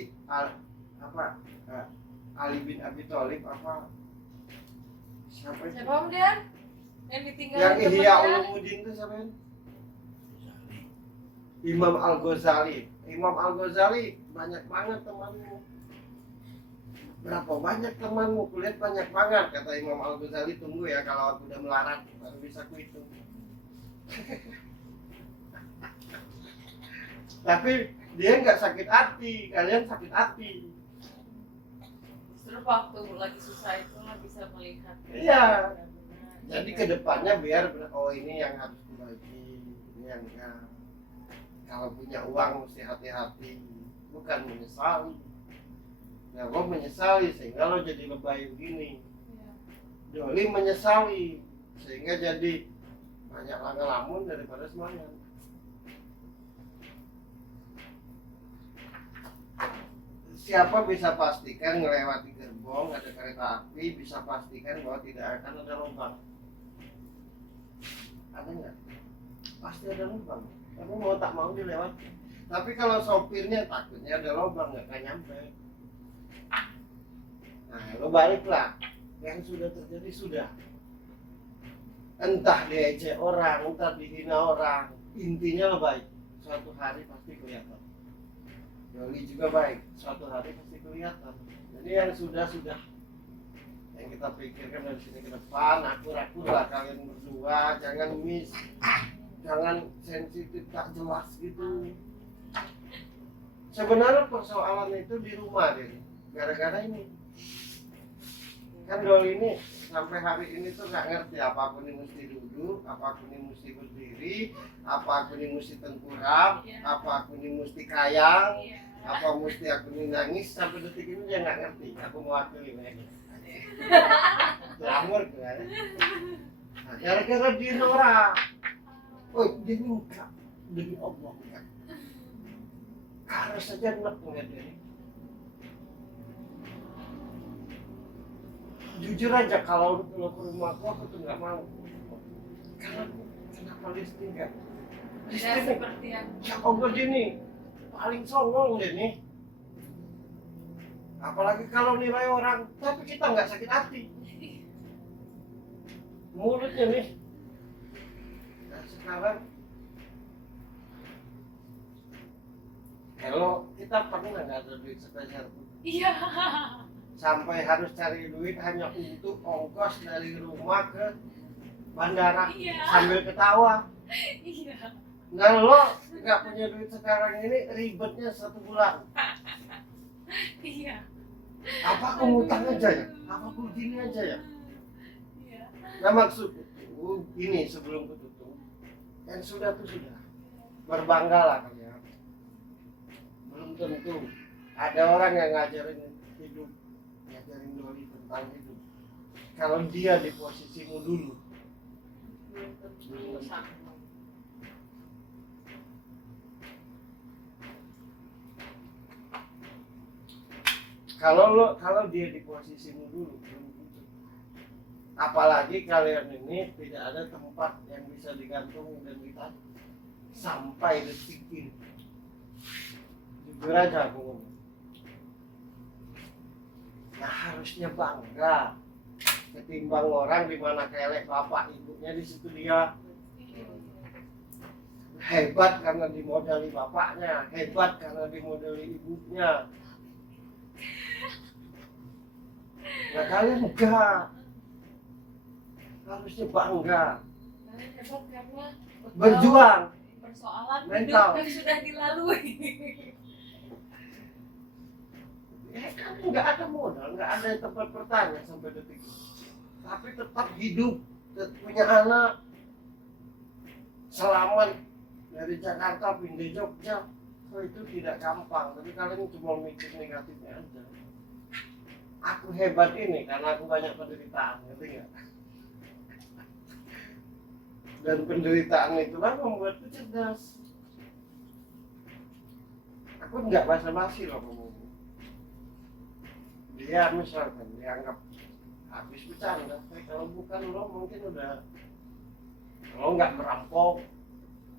Ali bin Abi Thalib siapa itu? Siapa Om Dian? Yang ditinggalin Yang Ihya temennya? Ulumuddin itu siapa itu? Imam Al-Ghazali. Imam Al-Ghazali banyak banget temanmu. Berapa banyak temanmu? Kulihat banyak banget, kata Imam Al-Ghazali. Tunggu ya kalau aku udah melarat baru bisa kuhitung. Tapi dia nggak sakit hati, kalian sakit hati. Justru waktu lagi susah itu lo bisa melihat. Iya. Jadi kedepannya biar oh ini yang harus diperbaiki, ini yang enggak. Kalau punya uang mesti hati-hati, bukan menyesali. Nah lo menyesali sehingga lo jadi lebay begini. Iya. Doli menyesali sehingga jadi banyak ngelamun daripada semangat. Siapa bisa pastikan melewati gerbong ada kereta api, bisa pastikan bahwa tidak akan ada lubang? Ada nggak? Pasti ada lubang. Kamu mau tak mau dilewati. Tapi kalau sopirnya takutnya ada lubang nggak akan nyampe. Nah, lo baliklah. Yang sudah terjadi sudah. Entah diejek orang, entah dihina orang, intinya lo baik. Suatu hari pasti kelihatan. Doli juga baik, suatu hari pasti kelihatan. Jadi yang sudah yang kita pikirkan dari sini ke depan, akur-akur lah kalian berdua, jangan miss, jangan sensitif tak jelas gitu. Sebenarnya persoalan itu di rumah deh, gara-gara ini. Kan Doli ini sampai hari ini tuh nggak ngerti apapun yang mesti duduk, apapun yang mesti berdiri, apapun yang mesti tengkurap, apapun yang mesti kayang, Iya. apa mesti aku ini nangis sampai detik ini dia nggak ngerti. Aku mewakili mereka. Glamor kan? Nah, gara-gara dia norak. Oh dia enggak demi Allah enggak. Harus saja enak ngeliat dia ini. Jujur aja kalau ke rumahku aku tuh nggak mau. Karena kenapa Listi enggak? Tidak seperti yang Ya Allah gini paling songong deh nih. Apalagi kalau nilai orang, tapi kita nggak sakit hati. Mulutnya nih. Nah sekarang, hello, kita pernah nggak ada duit sepeser pun? Iya. sampai harus cari duit hanya untuk ongkos dari rumah ke bandara Iya. sambil ketawa. Iya. Nah lo nggak punya duit sekarang ini ribetnya 1 bulan. Iya. Apa aku ngutang aja ya? Apa aku gini aja ya? Iya. Nah maksudku ini sebelum kututup, yang sudah tuh sudah, berbanggalah kalian. Belum tentu ada orang yang ngajarin hidup, ngajarin Doli tentang hidup. Kalau dia di posisimu dulu, Belum tentu sama. kalau dia di posisimu dulu, belum tentu. Apalagi kalian ini tidak ada tempat yang bisa digantung dan kita sampai detik ini. Jujur aja aku ngomong. Nah harusnya bangga ketimbang orang di mana kelek bapak ibunya di situ dia hebat karena dimodali bapaknya, hebat karena dimodali ibunya. Nah kalian enggak, harusnya bangga Kalian hebat karena berjuang. persoalan Mental. hidup yang sudah dilalui. Kan nggak ada modal, nggak ada tempat bertanya sampai detik ini. Tapi tetap hidup, punya anak, selamat dari Jakarta pindah Jogja. Oh, itu tidak gampang, tapi kalian cuma mikir negatifnya aja. Aku hebat ini karena aku banyak penderitaan, ngerti nggak? Dan penderitaan itulah membuatku cerdas. Aku nggak basa-basi loh ngomong. Dia misalkan dianggap habis bercanda, kalau bukan lo mungkin udah lo nggak merampok,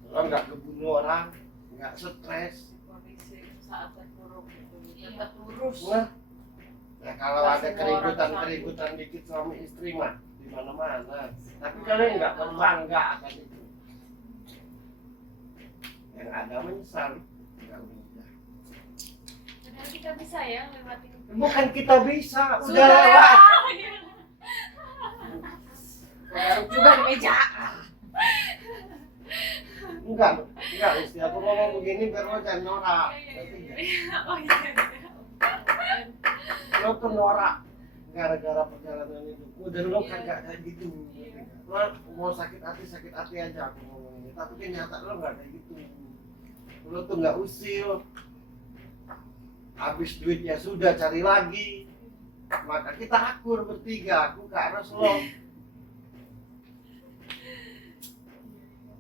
lo nggak ngebunuh orang, nggak stres. Kondisi saat terpuruk gitu, Iya. tetap lurus. Nah, ya kalau Nggak ada semua keributan dikit suami istri mah di mana-mana. Tapi kalian nggak berbangga akan itu. Yang ada menyesal, nggak mudah. Padahal kita bisa ya lewatin. Bukan kita bisa, udah Sudah lewat. Garuk juga di meja. Enggak, Isti. Aku ngomong begini biar lo jangan norak. Ngerti nggak? Oh iya. Lo tuh norak gara-gara perjalanan hidupmu dan lo kagak kayak gitu. Lo mau sakit hati aja aku ngomong ini. Tapi kenyataan lo nggak kayak gitu. Lo tuh nggak usil. Habis duitnya sudah cari lagi. Maka kita akur bertiga, aku ke Aras lo.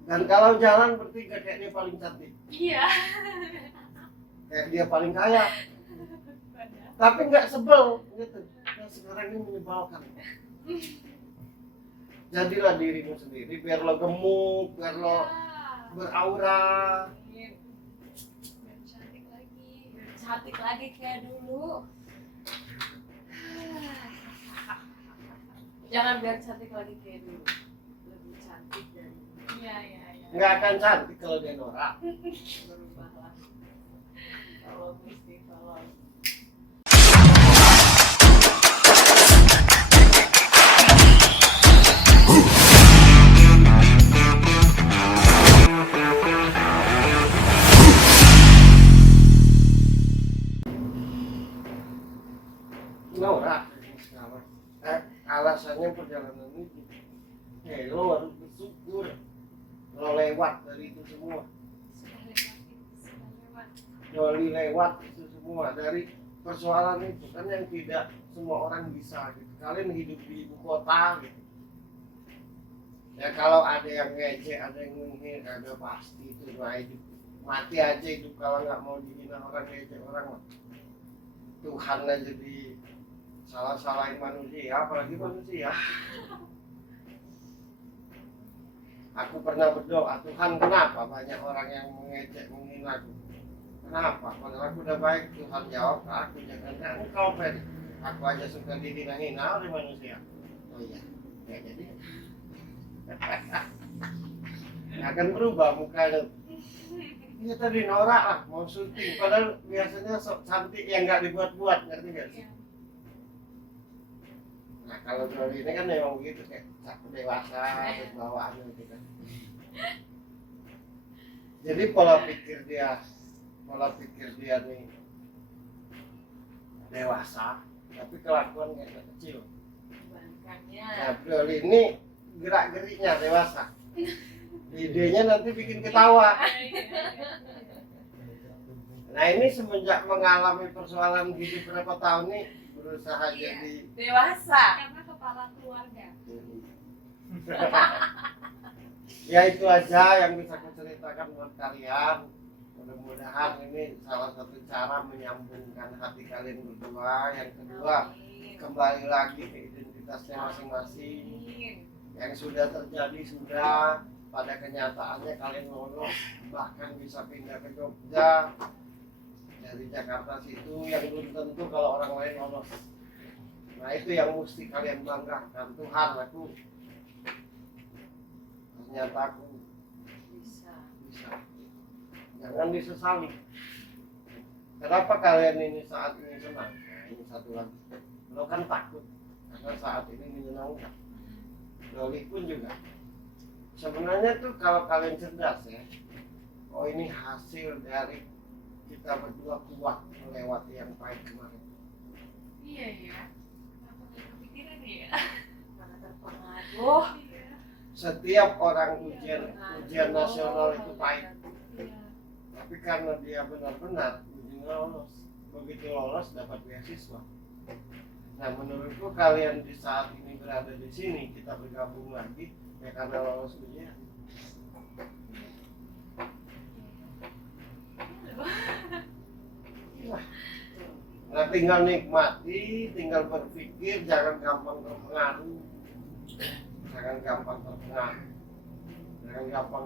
Dan kalau jalan bertiga kayak dia paling cantik, Iya. kayak dia paling kaya. Tapi nggak sebel gitu. Yang sekarang ini menyebalkan. Jadilah dirimu sendiri biar lo gemuk, biar lo beraura. Biar cantik lagi. Cantik lagi kayak dulu. Jangan biar cantik lagi kayak dulu. Lebih cantik dari dulu. Iya, iya, iya. Nggak akan cantik kalau dia norak. Berubahlah. Kalau mesti kalau Norak sekarang. Alasannya perjalanan itu. Lo harus bersyukur. Lo lewat dari itu semua. Sudah lewat. Sudah lewat. Doli lewat itu semua dari persoalan itu kan yang tidak semua orang bisa gitu. Kalian hidup di ibu kota gitu. Ya kalau ada yang ngejek, ada yang menghina, ada pasti itu mah hidup. Mati aja hidup kalau nggak mau dihina orang, ngejek orang mah. Tuhan aja di salah-salahin manusia, apalagi manusia. Aku pernah berdoa, Tuhan kenapa banyak orang yang mengejek, menghina aku? Kenapa? Padahal aku udah baik, Tuhan jawab ke aku, jangan engkau Fer. Aku aja suka dihina-hina oleh manusia. Oh iya, ya jadi. Akan berubah mukanya. Ini tadi norak lah, mau syuting. Padahal biasanya sok cantik yang nggak dibuat-buat, ngerti nggak sih? Iya. Nah kalau Doli ini kan memang begitu, kayak dewasa terus bawaannya gitu kan. Jadi pola pikir dia nih dewasa, tapi kelakuan kayak anak kecil. Kebalikannya. Nah Doli ini gerak-geriknya dewasa. Idenya nanti bikin ketawa. Nah ini semenjak mengalami persoalan hidup berapa tahun nih berusaha Iya. jadi Dewasa. Karena kepala keluarga. ya itu aja yang bisa aku ceritakan buat kalian. Mudah-mudahan ini salah satu cara menyambungkan hati kalian berdua. Yang kedua, Amin. kembali lagi ke identitasnya masing-masing. Amin. Yang sudah terjadi sudah, pada kenyataannya kalian lolos, bahkan bisa pindah ke Jogja dari Jakarta situ, yang belum tentu kalau orang lain lolos. Nah itu yang mesti kalian banggakan. Tuhan, aku ternyata aku Bisa. bisa. Jangan disesali. Kenapa kalian ini saat ini senang? Nah, ini satu lagi. Lo kan takut karena saat ini menyenangkan. Doli pun juga. Sebenarnya tuh kalau kalian cerdas ya, oh ini hasil dari kita berdua kuat melewati yang pahit kemarin. Iya ya. Aku nggak kepikiran ya. Karena terpengaruh. Iya. Setiap orang ujian nasional itu pahit, Iya. tapi karena dia benar-benar ujungnya lolos. Begitu lolos dapat beasiswa. Nah menurutku kalian di saat ini berada di sini, kita bergabung lagi ya karena lolos ujian. Nah tinggal nikmati, tinggal berpikir, jangan gampang terpengaruh. Jangan gampang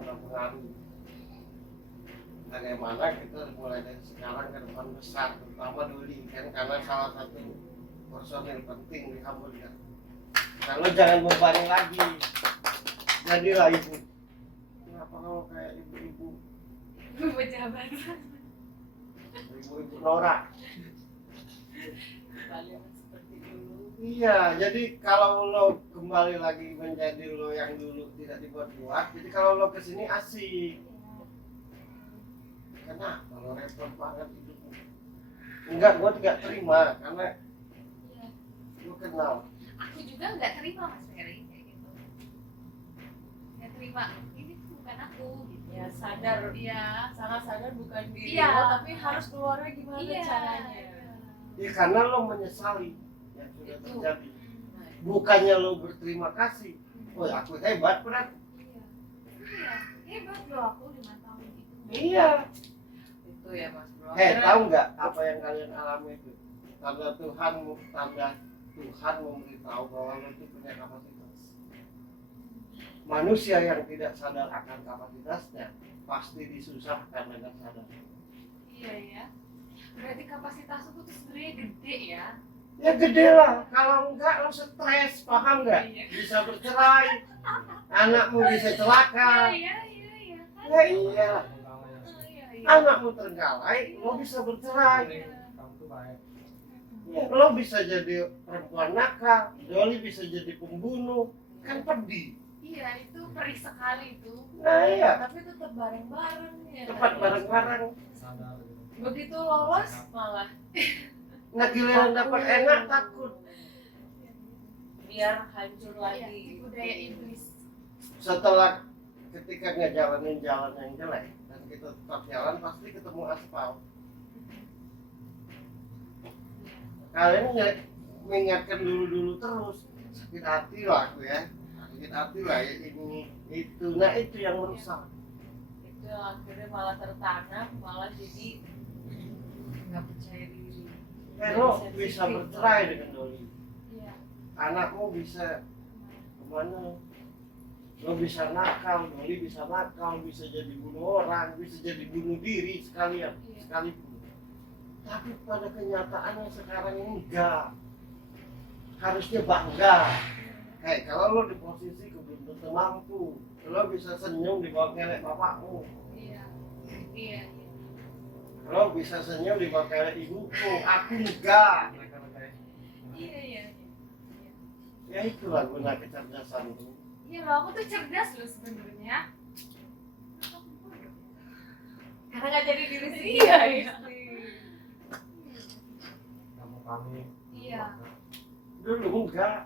terpengaruh. Bagaimana kita mulai dari sekarang ke depan besar, terutama Doli kan karena salah satu personil penting di Hamburger. Nah lo jangan berbani lagi, jadilah ibu. Kenapa kamu kayak ibu-ibu, Pejabat. ibu-ibu norak? Kalian seperti dulu. Iya, jadi kalau lo kembali lagi menjadi lo yang dulu tidak dibuat-buat, jadi kalau lo kesini asik. Kenapa lo repot banget hidupmu? Enggak, gue tidak terima karena Iya. lo kenal. Aku juga nggak terima Mas Ferry kayak gitu. Nggak terima. Ini tuh bukan aku gitu. Ya sadar. Iya. Sangat sadar bukan diri Iya. lo, tapi harus keluarnya gimana Iya. caranya. Ya karena lo menyesali yang sudah Itu. terjadi. Nah, Bukannya lo berterima kasih. Oh aku hebat berat. Iya. Iya. Hebat loh aku 5 tahun itu. Iya. itu ya Mas Bro. Tahu nggak apa yang kalian alami itu? Tanda Tuhan memberitahu bahwa lo itu punya kapasitas. Manusia yang tidak sadar akan kapasitasnya pasti disusahkan dengan sadar. Iya ya. Berarti kapasitas aku tuh sebenarnya gede ya. Ya gede lah, kalau enggak lo stres, paham nggak? Iya. Bisa bercerai, anakmu bisa celaka. Iya iya iya. Ya iya, Iya iya. anakmu terenggalai, lo bisa bercerai. Kamu tuh baik. Ya, lo bisa jadi perempuan nakal, Doli bisa jadi pembunuh, kan pedih. Iya itu perih sekali itu. Nah iya, Tapi tetap bareng-bareng ya. cepat bareng-bareng. Sadar gitu. Begitu lolos malah Nah giliran dapat enak takut. biar hancur Iya, lagi. tipu daya iblis. Setelah ketika ngejalanin jalan yang jelek dan kita tetap jalan pasti ketemu aspal. Kalian mengingatkan dulu terus, sakit hati lah aku ya, sakit hati lah ya ini itu. Nah itu yang merusak. Itu yang akhirnya malah tertanam, malah jadi nggak percaya diri. Lo bisa bercerai dengan Doli, Iya. anakmu bisa kemana? Lo bisa nakal, Doli bisa nakal, bisa jadi bunuh orang, bisa jadi bunuh diri sekalian, sekalipun. Tapi pada kenyataannya sekarang ini enggak. Harusnya bangga. Hei, kalau lo di posisi belum tentu mampu, lo bisa senyum di bawah kelek bapakmu, Iya. Iya. lo bisa senyum di bawah kelek ibuku. Aku enggak. Mereka-mereka Iya iya. Ya itulah guna kecerdasan itu. Iya loh, aku tuh cerdas loh sebenarnya. Aku bodoh. Karena nggak jadi diri sendiri. Iya, iya. Kamu kami. Iya. Dulu enggak.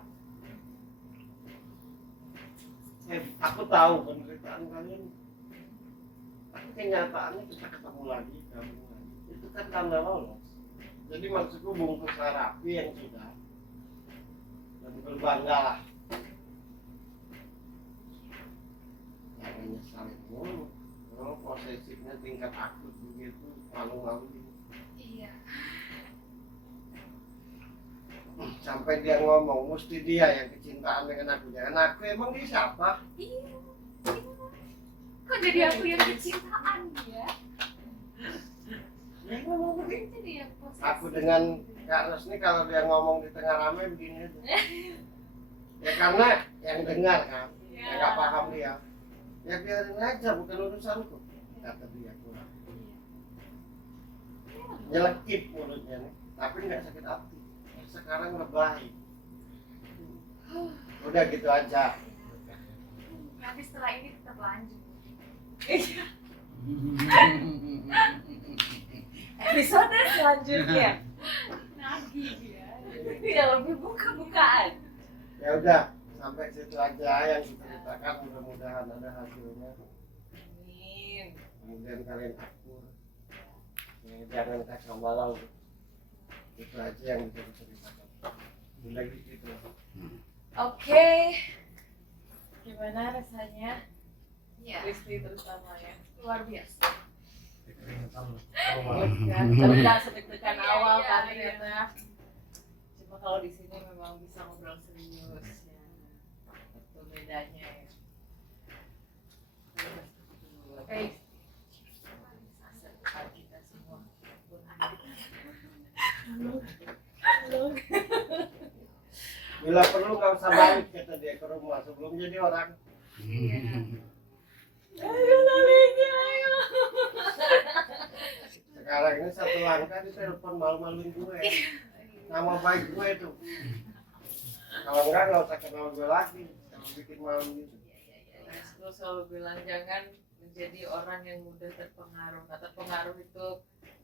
Aku tahu penderitaan kalian. Tapi kenyataannya kita ketemu lagi, gabung lagi. Itu kan tanda lolos. Jadi maksudku bungkus rapi yang sudah. Dan berbanggalah. Jangan nyesalin mulu. Kalau posesifnya tingkat akut begitu, malu-malu. Iya. Sampai dia ngomong, mesti dia yang kecintaan dengan aku. Jangan aku, emang dia siapa? Iya. Kok jadi aku yang kecintaan dia? Ya ngomong begini. Jadi yang posesif. Aku dengan Kak Resni kalau dia ngomong di tengah rame begini aja. Ya karena yang dengar kan, yang nggak paham dia. Ya biarin aja, bukan urusanku. Kata dia kurang. Nyelekit mulutnya nih, tapi nggak sakit hati. Sekarang lebay. Udah gitu aja. Nanti setelah ini tetap lanjut. Episode selanjutnya Nagih dia. yang lebih buka-bukaan. Ya udah, sampai situ aja yang kita ceritakan. Mudah-mudahan ada hasilnya. Amin. Kemudian kalian akur. Ya, jangan kacau balau. Itu aja yang bisa diceritakan. Udah gitu. Oke. Gimana rasanya? Iya. Risti terutama ya. Luar biasa. Keringetan. Tapi nggak sedek-dekan Iya, awal iya, kan iya. ternyata. Cuma kalau di sini memang bisa ngobrol serius ya. Itu bedanya ya. Oke. Masa depan kita semua. Bila perlu nggak usah balik kata dia ke rumah sebelum jadi orang. Ayo larinya, ayo. Sekarang ini satu langkah di telepon malu-maluin gue. Nama baik gue tuh. Kalau enggak nggak usah kenal gue lagi. Kalau bikin malu gitu. Gue selalu bilang jangan menjadi orang yang mudah terpengaruh. Nah, terpengaruh itu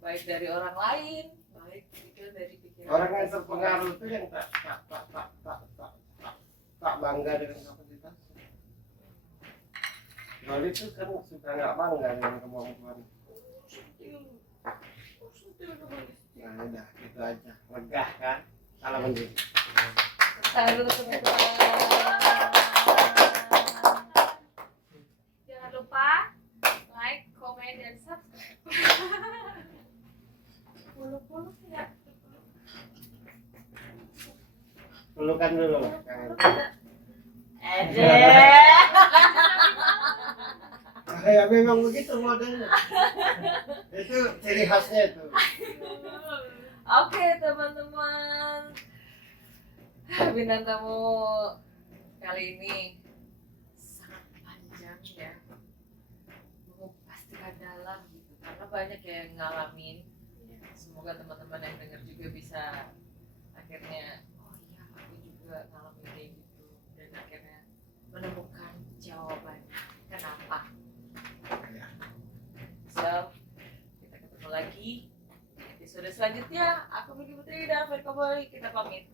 baik dari orang lain, baik juga dari pikiran. Orang yang terpengaruh itu yang tak bangga dengan kapasitas. Lalu itu kan suka nggak bangga dengan kemampuan. Nah udah gitu aja, lega kan? Salam mending. Salut teman-teman. Jangan lupa like, komen, dan subscribe. Puluh-puluh tidak. Pelukan dulu. Ada. Ya memang begitu modelnya. Itu ciri khasnya itu. Oke teman-teman, bintang tamu kali ini sangat panjang ya, mengupas tingkat dalam gitu, karena banyak yang ngalamin. Semoga teman-teman yang dengar juga bisa akhirnya, oh iya aku juga ngalamin kayak gitu, dan akhirnya menemukan jawabannya kenapa. So, kita ketemu lagi di episode selanjutnya. Aku Miki Putri dan Verko Boy, kita pamit.